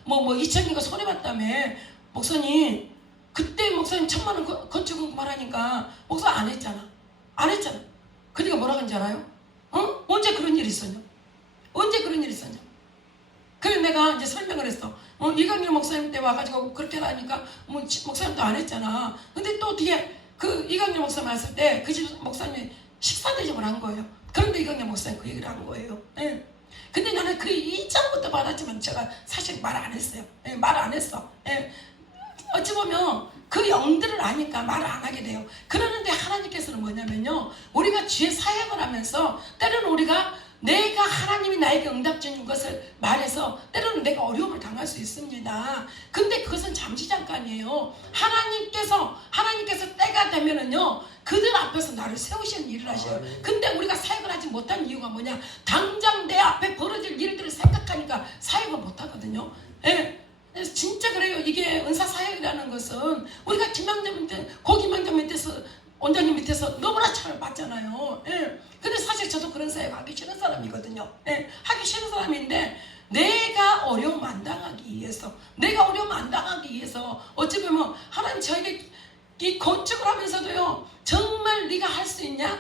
2천이가 손해봤다며. 목사님 그때 목사님 1,000만 원 건축금 말하니까 목사 안 했잖아. 그러니까 뭐라고 한지 알아요? 언제 그런 일이 있었냐? 그래서 내가 이제 설명을 했어. 이강렬 목사님 때 와가지고 그렇게 하니까 목사님도 안 했잖아. 근데 또 뒤에 그 이강렬 목사님 왔을 때 그 집 목사님이 식사 대접을 한 거예요. 그런데 이강렬 목사님 그 얘기를 한 거예요. 근데 나는 그 이전부터 받았지만 제가 사실 말 안 했어요. 말 안 했어. 어찌 보면 그 영들을 아니까 말을 안 하게 돼요. 그러는데 하나님께서는 뭐냐면요, 우리가 주의 사역을 하면서 때로는 내가 하나님이 나에게 응답 주는 것을 말해서 때로는 내가 어려움을 당할 수 있습니다. 근데 그것은 잠시 잠깐이에요. 하나님께서 때가 되면은요 그들 앞에서 나를 세우시는 일을 하셔요. 근데 우리가 사역을 하지 못한 이유가 뭐냐, 당장 내 앞에 벌어질 일들을 생각하니까 사역을 못 하거든요. 진짜 그래요. 이게 은사 사역이라는 것은 우리가 고김만장 밑에서 원장님 밑에서 너무나 잘 봤잖아요. 근데 사실 저도 그런 사역 하기 싫은 사람이거든요. 하기 싫은 사람인데 내가 어려움 안 당하기 위해서 어찌 보면 하나님 저에게 이 건축을 하면서도요 정말 네가 할 수 있냐?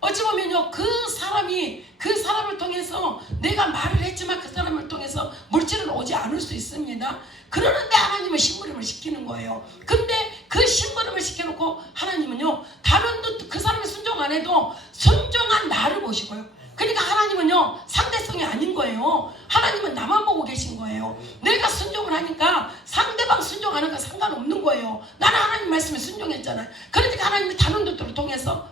어찌 보면요 그 사람을 통해서 내가 말을 했지만 그 사람을 통해서 물질은 오지 않을 수 있습니다. 그러는데 하나님은 심부름을 시키는 거예요. 근데 그 심부름을 시켜놓고 하나님은요 다른 그 사람이 순종 안 해도 순종한 나를 보시고요. 그러니까 하나님은요 상대성이 아닌 거예요. 하나님은 나만 보고 계신 거예요. 내가 순종을 하니까 상대방 순종하는 건 상관없는 거예요. 나는 하나님 말씀에 순종했잖아요. 그러니까 하나님이 다른 것들을 통해서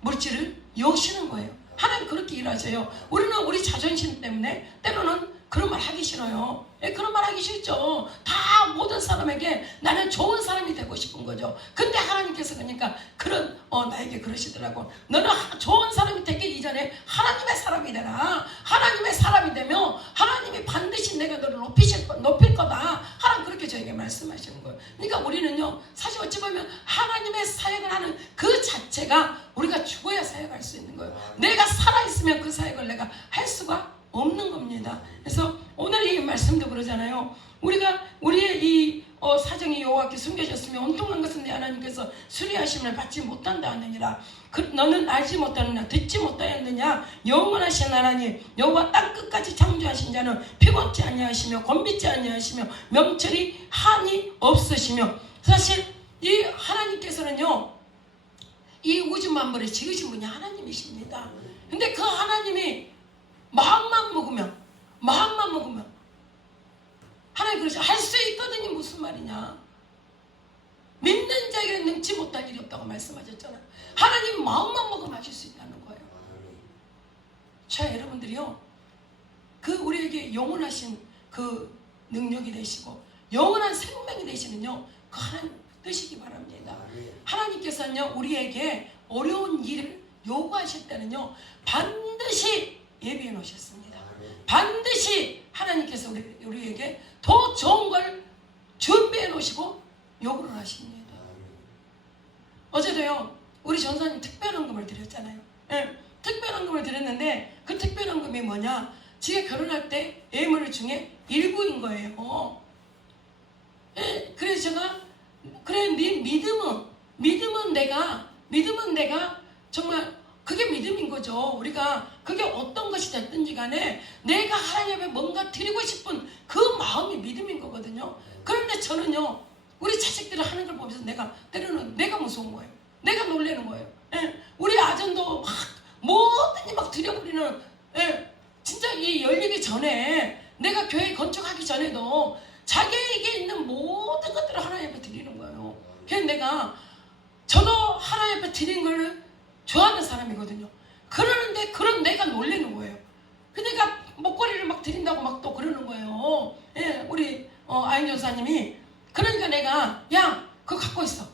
물질을 여시는 거예요. 하나님 그렇게 일하셔요. 우리는 우리 자존심 때문에 때로는 그런 말 하기 싫어요. 그런 말 하기 싫죠. 다 모든 사람에게 나는 좋은 사람이 되고 싶은 거죠. 근데 하나님께서 그러니까 그런 나에게 그러시더라고. 너는 좋은 사람이 되기 이전에 하나님의 사람이 되라. 하나님의 사람이 되면 하나님이 반드시 내가 너를 높일 거다. 하나님 그렇게 저에게 말씀하시는 거예요. 그러니까 우리는요, 사실 어찌 보면 하나님의 사역을 하는 그 자체가 우리가 죽어야 사역할 수 있는 거예요. 내가 살아있으면 그 사역을 내가 할 수가 없는 겁니다. 그래서 오늘 이 말씀도 그러잖아요. 우리의 이 사정이 여호와께 숨겨졌으면 온통한 것은 내 하나님께서 수리하심을 받지 못한다 하느니라. 너는 알지 못하느냐 듣지 못하였느냐. 영원하신 하나님 여호와 땅 끝까지 창조하신 자는 피곤치 아니하시며 곤비지 아니하시며 명철이 한이 없으시며. 사실 이 하나님께서는요, 이 우주 만물을 지으신 분이 하나님이십니다. 근데 그 하나님이 마음만 먹으면 하나님 그러죠. 할 수 있거든요. 무슨 말이냐. 믿는 자에게 능치 못할 일이 없다고 말씀하셨잖아요. 하나님 마음만 먹으면 하실 수 있다는 거예요. 자, 여러분들이요, 그 우리에게 영원하신 그 능력이 되시고 영원한 생명이 되시는요, 그 하나님 뜻이기 바랍니다. 하나님께서는요, 우리에게 어려운 일을 요구하실 때는요, 반드시 예비해 놓으셨습니다. 반드시 하나님께서 우리에게 더 좋은 걸 준비해 놓으시고 요구를 하십니다. 어제도요, 우리 전사님 특별헌금을 드렸잖아요. 네, 특별헌금을 드렸는데 그 특별헌금이 뭐냐, 지가 결혼할 때 예물 중에 일부인 거예요. 네, 그래서 제가 그래, 믿음은 내가 정말 그게 믿음인 거죠. 우리가 그게 어떤 것이 됐든지 간에 내가 하나님 앞에 뭔가 드리고 싶은 그 마음이 믿음인 거거든요. 그런데 저는요, 우리 자식들을 하는 걸 보면서 때로는 내가 무서운 거예요. 내가 놀라는 거예요. 예, 우리 아전도 뭐든지 막 드려버리는, 예, 진짜 이 열리기 전에, 내가 교회 건축하기 전에도 자기에게 있는 모든 것들을 하나님 앞에 드리는 거예요. 그래서 저도 하나님 앞에 드리는 걸 좋아하는 사람이거든요. 그러는데 그런 내가 놀라는 거예요. 그러니까 목걸이를 막 드린다고 막 또 그러는 거예요. 예, 우리 아인 전사님이. 그러니까 내가, 야, 그거 갖고 있어.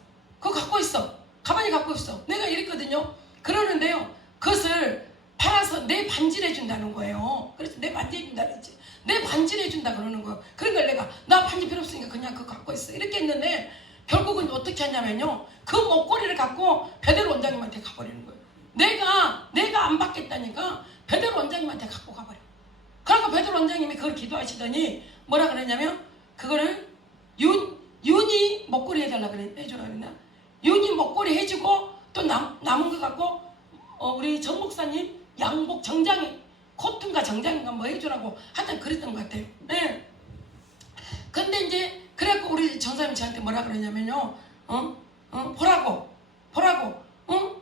가만히 갖고 있어. 내가 이랬거든요. 그러는데요, 그것을 팔아서 내 반지를 해준다는 거예요. 그래서 내 반지 해준다 그랬지. 내 반지를 해준다 그러는 거예요. 그러니까 내가, 나 반지 필요 없으니까 그냥 그거 갖고 있어. 이렇게 했는데 결국은 어떻게 하냐면요, 그 목걸이를 갖고 베드로 원장님한테 가버리는 거예요. 내가 안 받겠다니까 베드로 원장님한테 갖고 가버려. 그러니까 베드로 원장님이 그걸 기도하시더니 뭐라 그랬냐면, 그거를 윤이 목걸이 해주라 그랬나? 윤이 목걸이 해주고 또 남은 거 갖고 우리 정 목사님 양복 정장이 코튼가 정장인가 뭐 해주라고 하여튼 그랬던 것 같아요. 네. 근데 이제 그래갖고 우리 전사님이 저한테 뭐라 그러냐면요, 보라고,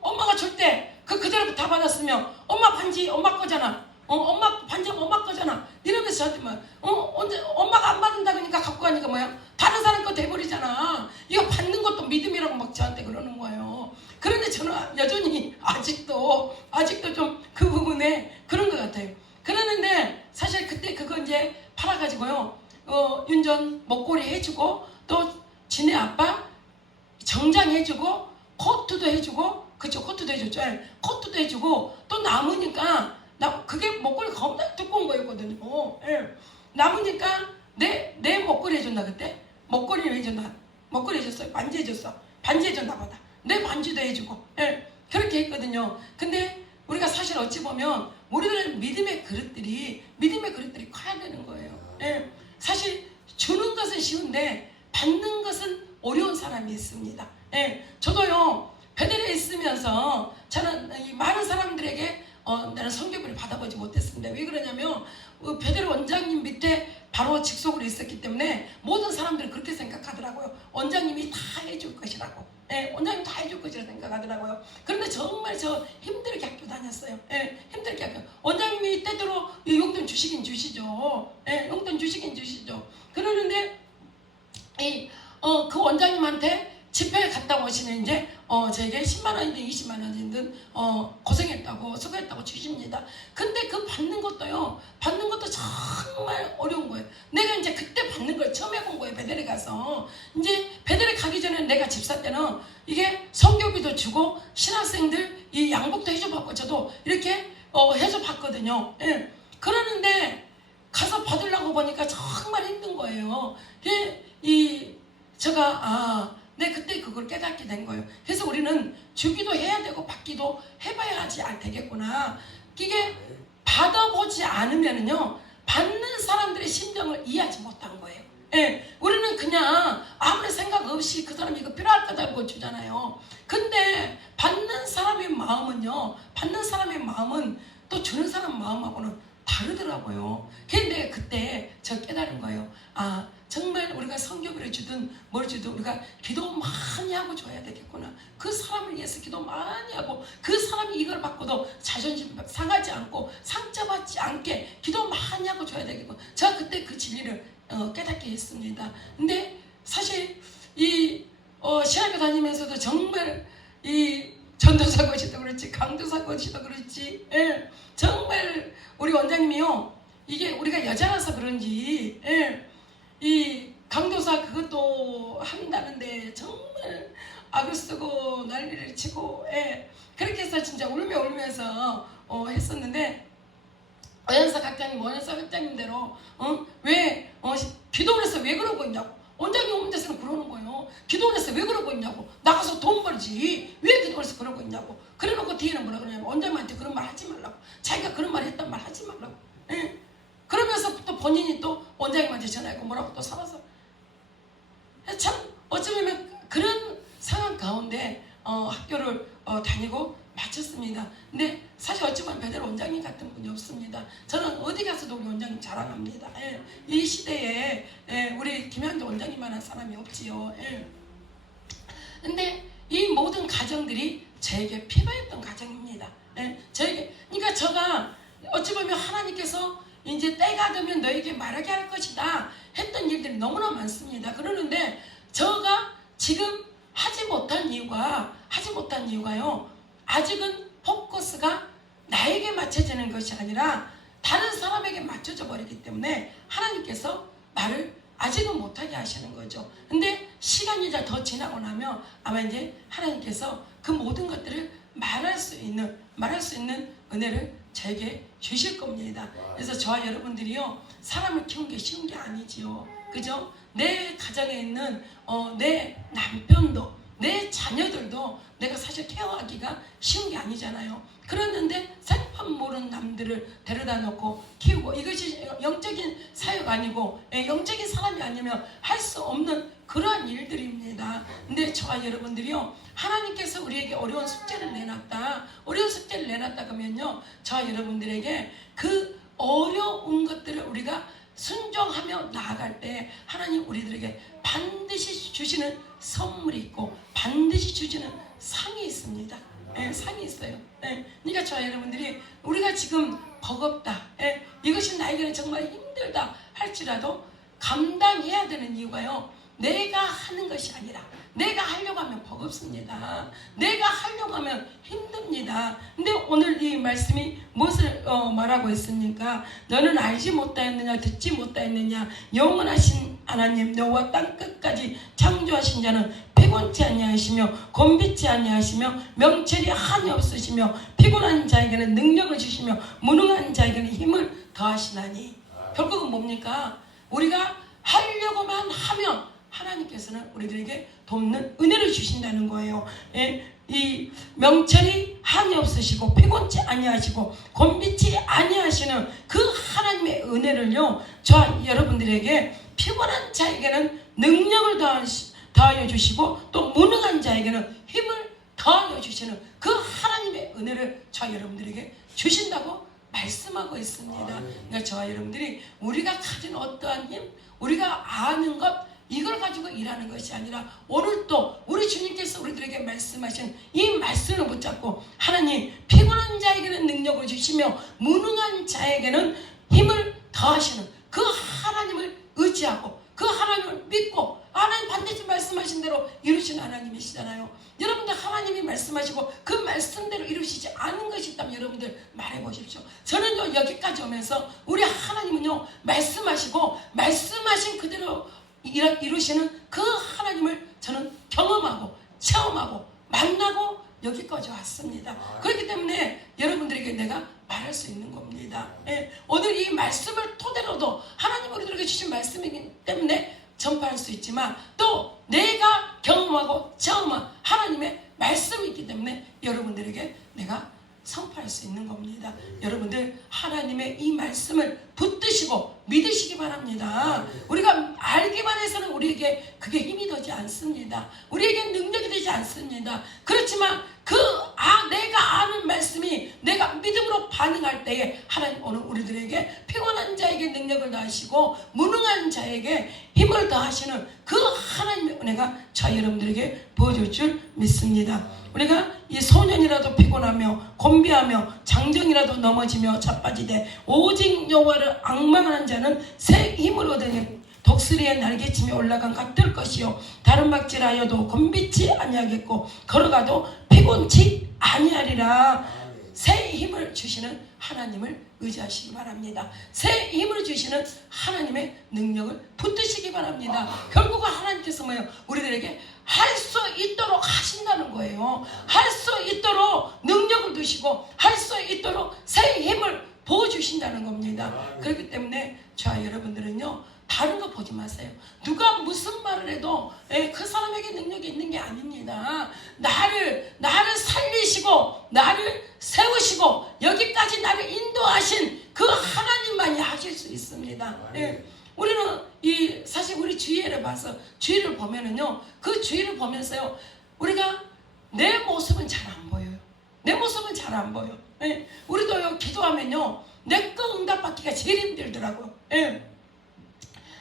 엄마가 줄 때 그대로 다 받았으면 엄마 반지 엄마 거잖아, 엄마 반지 엄마 거잖아, 이러면서 저한테 막 언제 엄마가 안 받는다 그러니까 갖고 가니까 뭐야, 다른 사람 거 돼버리잖아. 이거 받는 것도 믿음이라고 막 저한테 그러는 거예요. 그런데 저는 여전히 아직도 좀 그 부분에 그런 것 같아요. 그러는데 사실 그때 그거 이제 팔아가지고요, 윤전 목걸이 해주고 또 지네 아빠 정장 해주고 코트도 해주고, 그쵸, 코트도 해줬죠. 코트도 해주고 또 남으니까 그게 목걸이 겁나 두꺼운 거였거든요. 예. 남으니까 내 목걸이 해준다. 그때 목걸이를 해준다. 목걸이 해줬어요. 반지 해줬어. 반지 해준다 보다. 내 반지도 해주고, 예. 그렇게 했거든요. 근데 우리가 사실 어찌 보면 우리들 믿음의 그릇들이 커야 되는 거예요. 예. 사실 주는 것은 쉬운데 받는 것은 어려운 사람이 있습니다. 예. 저도요, 베델에 있으면서 저는 이 많은 사람들에게 나는 선교비를 받아보지 못했습니다. 왜 그러냐면 베델 원장님 밑에 바로 직속으로 있었기 때문에 모든 사람들은 그렇게 생각하더라고요. 원장님이 다 해줄 것이라고. 예, 원장님 다 해줄 것이라고 생각하더라고요. 그런데 정말 저 힘들게 학교 다녔어요. 예, 힘들게 학교. 원장님이 때대로 용돈 주시긴 주시죠. 예, 용돈 주시긴 주시죠. 그러는데 그 원장님한테 집회에 갔다 오시는 이제 저에게 10만 원이든 20만 원이든 고생했다고 수고했다고 주십니다. 근데 그 받는 것도 정말 어려운 거예요. 내가 이제 그때 받는 걸 처음 해본 거예요. 베델에 가서. 이제 베델에 가기 전에 내가 집사 때는 이게 성교비도 주고 신학생들 이 양복도 해줘봤고 저도 이렇게 해줘봤거든요. 예. 그러는데 가서 받으려고 보니까 정말 힘든 거예요. 제가 네, 그때 그걸 깨닫게 된 거예요. 그래서 우리는 주기도 해야 되고 받기도 해봐야지 되겠구나. 이게 받아보지 않으면요 받는 사람들의 심정을 이해하지 못한 거예요. 예, 우리는 그냥 아무런 생각 없이 그 사람이 이거 필요할 거다 하고 주잖아요. 근데 받는 사람의 마음은 또 주는 사람 마음하고는 다르더라고요. 근데 그때 저 깨달은 거예요. 정말 우리가 성교비를 주든 뭘 주든 우리가 기도 많이 하고 줘야 되겠구나. 그 사람을 위해서 기도 많이 하고 그 사람이 이걸 받고도 자존심 상하지 않고 상처받지 않게 기도 많이 하고 줘야 되겠구나. 제가 그때 그 진리를 깨닫게 했습니다. 근데 사실 이 신학교 다니면서도 정말 이 전도사 것이도 그렇지 강도사 것이도 그렇지 정말 우리 원장님이요 이게 우리가 여자라서 그런지 이 강도사 그것도 한다는데 정말 악을 쓰고 난리를 치고 그렇게 해서 진짜 울면서 했었는데 원현사 각장님대로 왜 기도원에서 왜 그러고 있냐고 원장님 오는 데서는 그러는 거예요. 기도원에서 왜 그러고 있냐고 나가서 돈 벌지 왜 기도원에서 그러고 있냐고 그래놓고 뒤에는 뭐라 그러냐면 원장님한테 그런 말 하지 말라고 자기가 그런 말 했단 말 하지 말라고 그러면서 또 본인이 또 원장님한테 전화했고 뭐라고 또 살아서 참 어쩌면 그런 상황 가운데 학교를 다니고 마쳤습니다. 근데 사실 어쩌면 베델 원장님 같은 분이 없습니다. 저는 어디 가서도 우리 원장님 자랑합니다. 이 시대에 우리 김현도 원장님만한 사람이 없지요. 근데 이 모든 가정들이 저에게 필요했던 가정입니다. 그러니까 제가 어찌 보면 하나님께서 이제 때가 되면 너에게 말하게 할 것이다 했던 일들이 너무나 많습니다. 그러는데 제가 지금 하지 못한 이유가요 아직은 포커스가 나에게 맞춰지는 것이 아니라 다른 사람에게 맞춰져 버리기 때문에 하나님께서 말을 아직은 못하게 하시는 거죠. 근데 시간이 이제 더 지나고 나면 아마 이제 하나님께서 그 모든 것들을 말할 수 있는 은혜를 저에게 주실 겁니다. 그래서 저와 여러분들이요 사람을 키우는 게 쉬운 게 아니지요. 그죠? 내 가정에 있는 내 남편도 내 자녀들도 내가 사실 케어하기가 쉬운 게 아니잖아요. 그랬는데 생판 모르는 남들을 데려다 놓고 키우고 이것이 영적인 사역 아니고 영적인 사람이 아니면 할 수 없는 그러한 일들입니다. 근데 저와 여러분들이요 하나님께서 우리에게 어려운 숙제를 내놨다 그러면요 저와 여러분들에게 그 어려운 것들을 우리가 순종하며 나아갈 때 하나님 우리들에게 반드시 주시는 선물이 있고 반드시 주시는 상이 있습니다. 상이 있어요. 그러니까 저와 여러분들이 우리가 지금 버겁다 이것이 나에게는 정말 힘들다 할지라도 감당해야 되는 이유가요 내가 하는 것이 아니라 내가 하려고 하면 버겁습니다. 내가 하려고 하면 힘듭니다. 근데 오늘 이 말씀이 무엇을 말하고 있습니까? 너는 알지 못하였느냐 듣지 못하였느냐 영원하신 하나님 너와 땅 끝까지 창조하신 자는 피곤치 아니하시며 곤비치 아니하시며 명철이 한이 없으시며 피곤한 자에게는 능력을 주시며 무능한 자에게는 힘을 더하시나니 결국은 뭡니까? 우리가 하려고만 하면 하나님께서는 우리들에게 돕는 은혜를 주신다는 거예요. 이 명철이 한이 없으시고 피곤치 아니하시고 곤비치 아니하시는 그 하나님의 은혜를요 저와 여러분들에게 피곤한 자에게는 능력을 더하여 주시고 또 무능한 자에게는 힘을 더하여 주시는 그 하나님의 은혜를 저와 여러분들에게 주신다고 말씀하고 있습니다. 그러니까 저와 여러분들이 우리가 가진 어떠한 힘 우리가 아는 것 이걸 가지고 일하는 것이 아니라 오늘 또 우리 주님께서 우리들에게 말씀하신 이 말씀을 붙잡고 하나님 피곤한 자에게는 능력을 주시며 무능한 자에게는 힘을 더하시는 그 하나님을 의지하고 그 하나님을 믿고 하나님 반드시 말씀하신 말씀대로 이루시는 하나님이시잖아요. 여러분들 하나님이 말씀하시고 그 말씀대로 이루시지 않은 것이 있다면 여러분들 말해보십시오. 저는요 여기까지 오면서 우리 하나님은요 말씀하시고 말씀하신 그대로 이루시는 그 하나님을 저는 경험하고 체험하고 만나고 여기까지 왔습니다. 그렇기 때문에 여러분들에게 내가 말할 수 있는 겁니다. 예, 오늘 이 말씀을 토대로도 하나님 우리들에게 주신 말씀이기 때문에 전파할 수 있지만 또 내가 경험하고 체험한 하나님의 말씀이 있기 때문에 여러분들에게 내가 선포할 수 있는 겁니다. 여러분들 하나님의 이 말씀을 붙드시고 믿으시기 바랍니다. 우리가 알기만 해서는 우리에게 그게 힘이 되지 않습니다. 우리에게 능력이 되지 않습니다. 그렇지만 내가 아는 말씀이 내가 믿음으로 반응할 때에 하나님 오늘 우리들에게 피곤한 자에게 능력을 더하시고 무능한 자에게 힘을 더하시는 그 하나님의 은혜가 저 여러분들에게 보여줄 줄 믿습니다. 우리가 이 소년이라도 피곤하며 곤비하며 장정이라도 넘어지며 자빠지되 오직 여호와를 앙망하는 자는 새 힘을 얻으니 독수리의 날개치며 올라간 같을 것이요 다른 박질하여도 곤비치 아니하겠고 걸어가도 피곤치 아니하리라. 새 힘을 주시는 하나님을 의지하시기 바랍니다. 새 힘을 주시는 하나님의 능력을 붙드시기 바랍니다. 결국은 하나님께서 뭐예요? 우리들에게 할 수 있도록 하신다는 거예요. 할 수 있도록 능력을 주시고 할 수 있도록 새 힘을 부어주신다는 겁니다. 그렇기 때문에 저와 여러분들은요 다른 거 보지 마세요. 누가 무슨 말을 해도 그 사람에게 능력이 있는 게 아닙니다. 나를 살리시고 나를 세우시고 여기까지 나를 인도하신 그 하나님만이 하실 수 있습니다. 우리는 사실 우리 주위를 봐서 주위를 보면은요 그 주위를 보면서요 우리가 내 모습은 잘 안 보여요. 내 모습은 잘 안 보여. 우리도요 기도하면요 내 거 응답받기가 제일 힘들더라고요.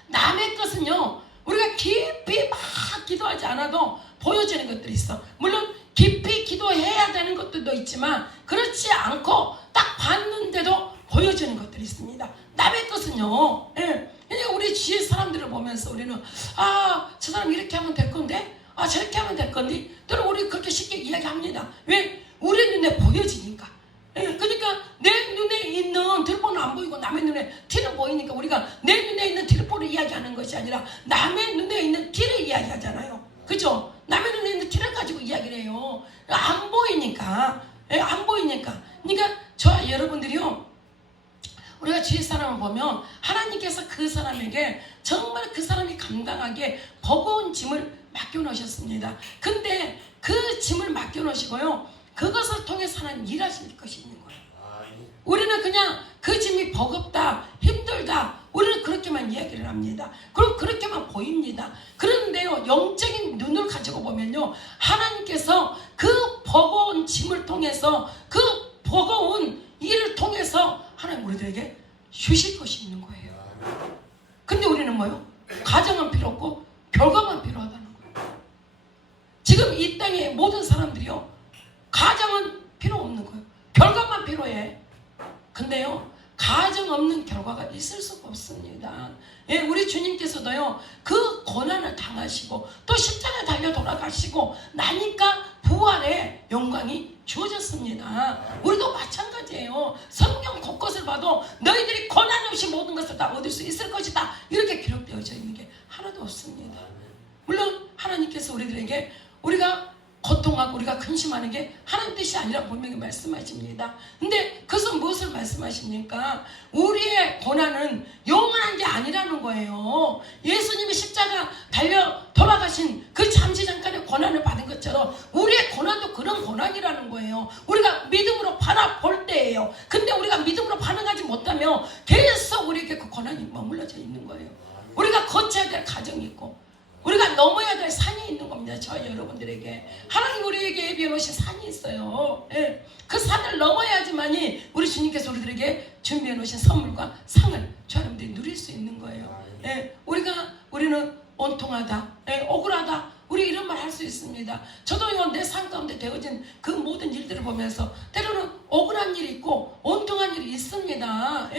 남의 것은요 우리가 깊이 막 기도하지 않아도 보여지는 것들이 있어. 물론 깊이 기도해야 되는 것들도 있지만 그렇지 않고 딱 봤는데도 보여지는 것들이 있습니다. 남의 것은요 그러니까 우리 주위 사람들을 보면서 우리는 저 사람 이렇게 하면 될 건데 저렇게 하면 될 건데 또는 우리 그렇게 쉽게 이야기합니다. 왜? 우리 눈에 보여지니까. 그러니까 내 눈에 있는 들보는 안 보이고 남의 눈에 티는 보이니까 우리가 내 눈에 있는 들보를 이야기하는 것이 아니라 남의 눈에 있는 티를 이야기하잖아요. 그죠? 남의 눈에 있는 티를 가지고 이야기를 해요. 안 보이니까. 안 보이니까. 그러니까 저와 여러분들이요 우리가 주위 사람을 보면 하나님께서 그 사람에게 정말 그 사람이 감당하기에 버거운 짐을 맡겨놓으셨습니다. 근데 그 짐을 맡겨놓으시고요 그것을 통해서 하나님 일하실 것이 있는 거예요. 우리는 그냥 그 짐이 버겁다, 힘들다, 우리는 그렇게만 이야기를 합니다. 그럼 그렇게만 보입니다. 그런데요, 영적인 눈을 가지고 보면요, 하나님께서 그 버거운 짐을 통해서, 그 버거운 일을 통해서 하나님 우리들에게 주실 것이 있는 거예요. 근데 우리는 뭐요? 가정은 필요 없고 결과만 필요하다는 거예요. 지금 이 땅의 모든 사람들이요, 가정은 필요 없는 거예요. 결과만 필요해. 근데요, 가정 없는 결과가 있을 수가 없습니다. 우리 주님께서도요, 그 고난을 당하시고 또 십자가에 달려 돌아가시고 나니까 부활의 영광이 주어졌습니다. 우리도 마찬가지예요. 성경 곳곳을 봐도 너희들이 고난 없이 모든 것을 다 얻을 수 있을 것이다, 이렇게 기록되어져 있는 게 하나도 없습니다. 물론 하나님께서 우리들에게 우리가 고통하고 우리가 근심하는 게 하나님 뜻이 아니라 분명히 말씀하십니다. 근데 그것은 무엇을 말씀하십니까? 우리의 고난은 영원한 게 아니라는 거예요. 예수님이 십자가 달려 돌아가신 그 잠시 잠깐의 고난을 받은 것처럼 우리의 고난도 그런 고난이라는 거예요. 우리가 믿음으로 바라볼 때예요. 근데 우리가 믿음으로 반응하지 못하면 계속 우리에게 그 고난이 머물러져 있는 거예요. 우리가 거쳐야 될 가정이 있고 우리가 넘어야 될 산이 있는 겁니다. 저와 여러분들에게 하나님 우리에게 예비해 놓으신 산이 있어요. 그 산을 넘어야지만이 우리 주님께서 우리들에게 준비해 놓으신 선물과 상을 저 여러분들이 누릴 수 있는 거예요. 우리는 온통하다, 억울하다, 우리 이런 말 할 수 있습니다. 저도요, 내 삶 가운데 되어진 그 모든 일들을 보면서 때로는 억울한 일이 있고 온통한 일이 있습니다.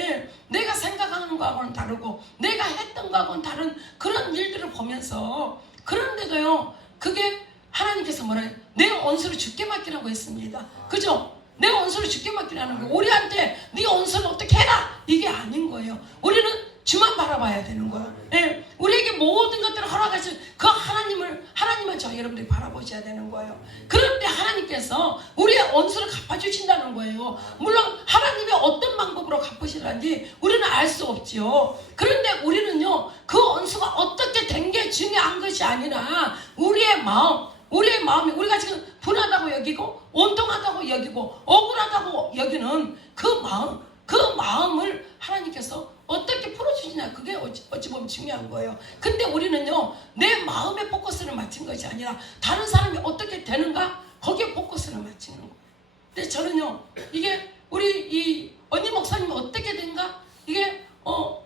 내가 생각하는 거하고는 다르고 내가 했던 거하고는 다른 그런 일들을 보면서, 그런데도요, 그게 하나님께서 뭐라 해요? 내 원수를 주께 맡기라고 했습니다. 그죠? 내 원수를 주께 맡기라는 거예요. 우리한테 네 원수를 어떻게 해라! 이게 아닌 거예요. 우리는 주만 바라봐야 되는 거예요. 예, 우리에게 모든 것들을 허락하신 그 하나님을 저 여러분들이 바라보셔야 되는 거예요. 그런데 하나님께서 우리의 원수를 갚아주신다는 거예요. 물론 하나님이 어떤 방법으로 갚으시는지 우리는 알 수 없지요. 그런데 우리는요, 그 원수가 어떻게 된 게 중요한 것이 아니라 우리의 마음이 우리가 지금 분하다고 여기고 온통하다고 여기고 억울하다고 여기는 그 마음을 하나님께서 어떻게 풀어주시냐, 그게 어찌 보면 중요한 거예요. 근데 우리는요, 내 마음에 포커스를 맞춘 것이 아니라 다른 사람이 어떻게 되는가, 거기에 포커스를 맞추는 거예요. 근데 저는요, 이게 우리 이 언니 목사님이 어떻게 된가, 이게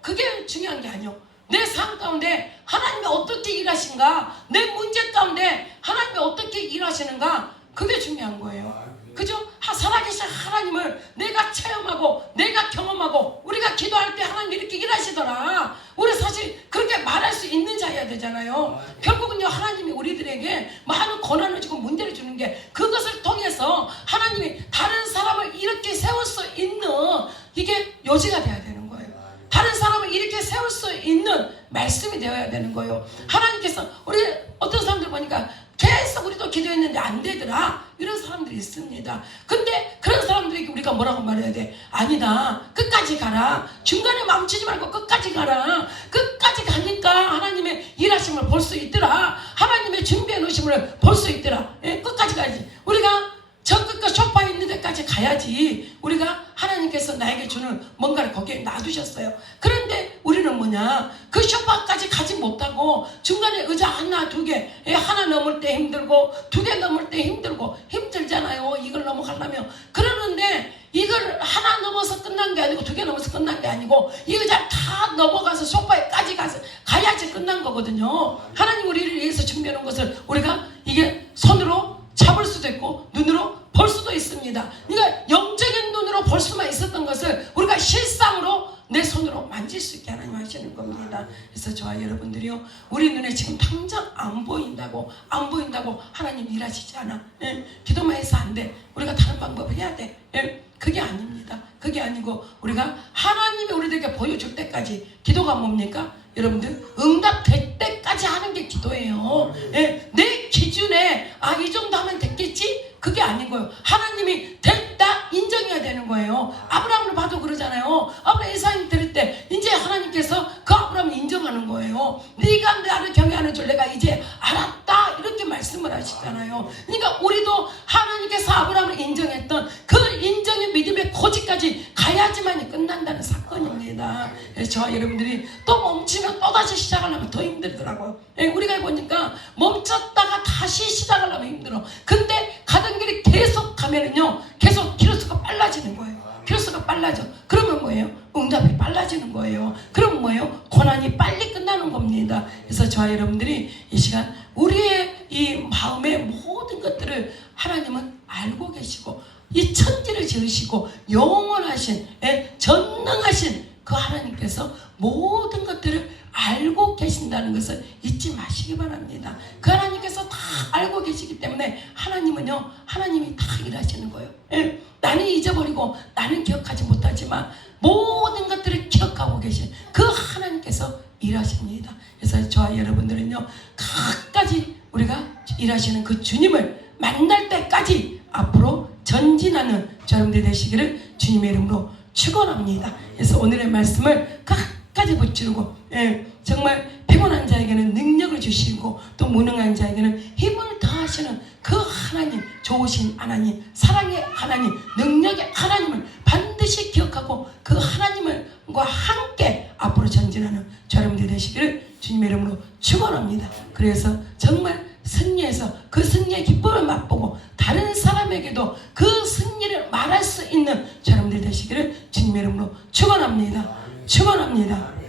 그게 중요한 게 아니에요. 내 삶 가운데 하나님이 어떻게 일하신가, 내 문제 가운데 하나님이 어떻게 일하시는가, 그게 중요한 거예요. 그죠? 살아계신 하나님을 내가 체험하고 내가 경험하고, 우리가 기도할 때 하나님이 이렇게 일하시더라, 우리 사실 그렇게 말할 수 있는 자여야 되잖아요. 결국은요, 하나님이 우리들에게 많은 고난을 주고 문제를 주는 게, 그것을 통해서 하나님이 다른 사람을 이렇게 세울 수 있는, 이게 요지가 돼야 되는 거예요. 다른 사람을 이렇게 세울 수 있는 말씀이 되어야 되는 거예요. 하나님께서, 우리 어떤 사람들 보니까 계속 우리도 기도했는데 안 되더라, 이런 사람들이 있습니다. 근데 그런 사람들에게 우리가 뭐라고 말해야 돼? 아니다, 끝까지 가라, 중간에 멈추지 말고 끝까지 가라. 끝까지 가니까 하나님의 일하심을 볼 수 있더라, 하나님의 준비해 놓으심을 볼 수 있더라. 예? 끝까지 가야지. 우리가 저 끝까 소파에 있는 데까지 가야지 우리가 하나님께서 나에게 주는 뭔가를 거기에 놔두셨어요. 그런데 우리는 뭐냐, 그 소파까지 가지 못하고 중간에 의자 하나 두 개, 하나 넘을 때 힘들고 두 개 넘을 때 힘들잖아요, 이걸 넘어가려면. 그러는데 이걸 하나 넘어서 끝난 게 아니고 두 개 넘어서 끝난 게 아니고 이 의자 다 넘어가서 소파에까지 가야지 끝난 거거든요. 하나님 우리를 위해서 준비해 놓은 것을 우리가 이게 손으로 잡을 수도 있고 눈으로 볼 수도 있습니다. 그러니까 영적인 눈으로 볼 수만 있었던 것을 우리가 실상으로 내 손으로 만질 수 있게 하나님 하시는 겁니다. 그래서 저와 여러분들이요, 우리 눈에 지금 당장 안 보인다고 하나님 일하시지 않아. 예? 기도만 해서 안 돼, 우리가 다른 방법을 해야 돼. 예? 그게 아닙니다. 그게 아니고 우리가 하나님이 우리들에게 보여줄 때까지, 기도가 뭡니까? 여러분들, 응답될 때까지 하는 게 기도예요. 예? 내 기준에 이 정도 하면 됐겠지? 그게 아니고요, 하나님이 됐다 인정해야 되는 거예요. 아브라함을 봐도 그러잖아요. 아브라함 이삭을 드릴 때 이제 하나님께서 그 아브라함을 인정하는 거예요. 네가 나를 경외하는 줄 내가 이제 알았다, 이렇게 말씀을 하시잖아요. 그러니까 우리도 하나님께서 아브라함을 인정했던 그 인정의 믿음의 고지까지 가야지만이 끝난다는 사건입니다. 저와 여러분들이 또 멈추면 또다시 시작하려면 더 힘들더라고요. 우리가 보니까 멈췄다가 다시 시작하려면 힘들어. 근데 가던 길이 계속 가면은요, 계속 키로수가 빨라지는 거예요. 키로수가 빨라져. 그러면 뭐예요? 응답이 빨라지는 거예요. 그럼 뭐예요? 고난이 빨리 끝나는 겁니다. 그래서 저와 여러분들이 이 시간 우리의 이 마음의 모든 것들을 하나님은 알고 계시고, 이 천지를 지으시고 영원하신, 전능하신 그 하나님께서 모든 것들을 알고 계신다는 것을 잊지 마시기 바랍니다. 그 하나님께서 다 알고 계시기 때문에 하나님은요, 하나님이 다 일하시는 거예요. 나는 잊어버리고 나는 기억하지 못하지만 모든 것들을 기억하고 계신 그 하나님께서 일하십니다. 그래서 저와 여러분들은요, 끝까지 우리가 일하시는 그 주님을 만날 때까지 앞으로 전진하는 여러분들 되시기를 주님의 이름으로 축원합니다. 그래서 오늘의 말씀을 끝까지 붙들고, 정말 피곤한 자에게는 능력을 주시고 또 무능한 자에게는 힘을 더하시는 그 하나님, 좋으신 하나님, 사랑의 하나님, 능력의 하나님을 반드시 기억하고 그 하나님과 함께 앞으로 전진하는 여러분들 되시기를 주님의 이름으로 축원합니다. 그래서 정말 승리해서 그 승리의 기쁨을 맛보고 다른 사람에게도 그 승리를 말할 수 있는 여러분들 되시기를 주님의 이름으로 축원합니다. 축원합니다.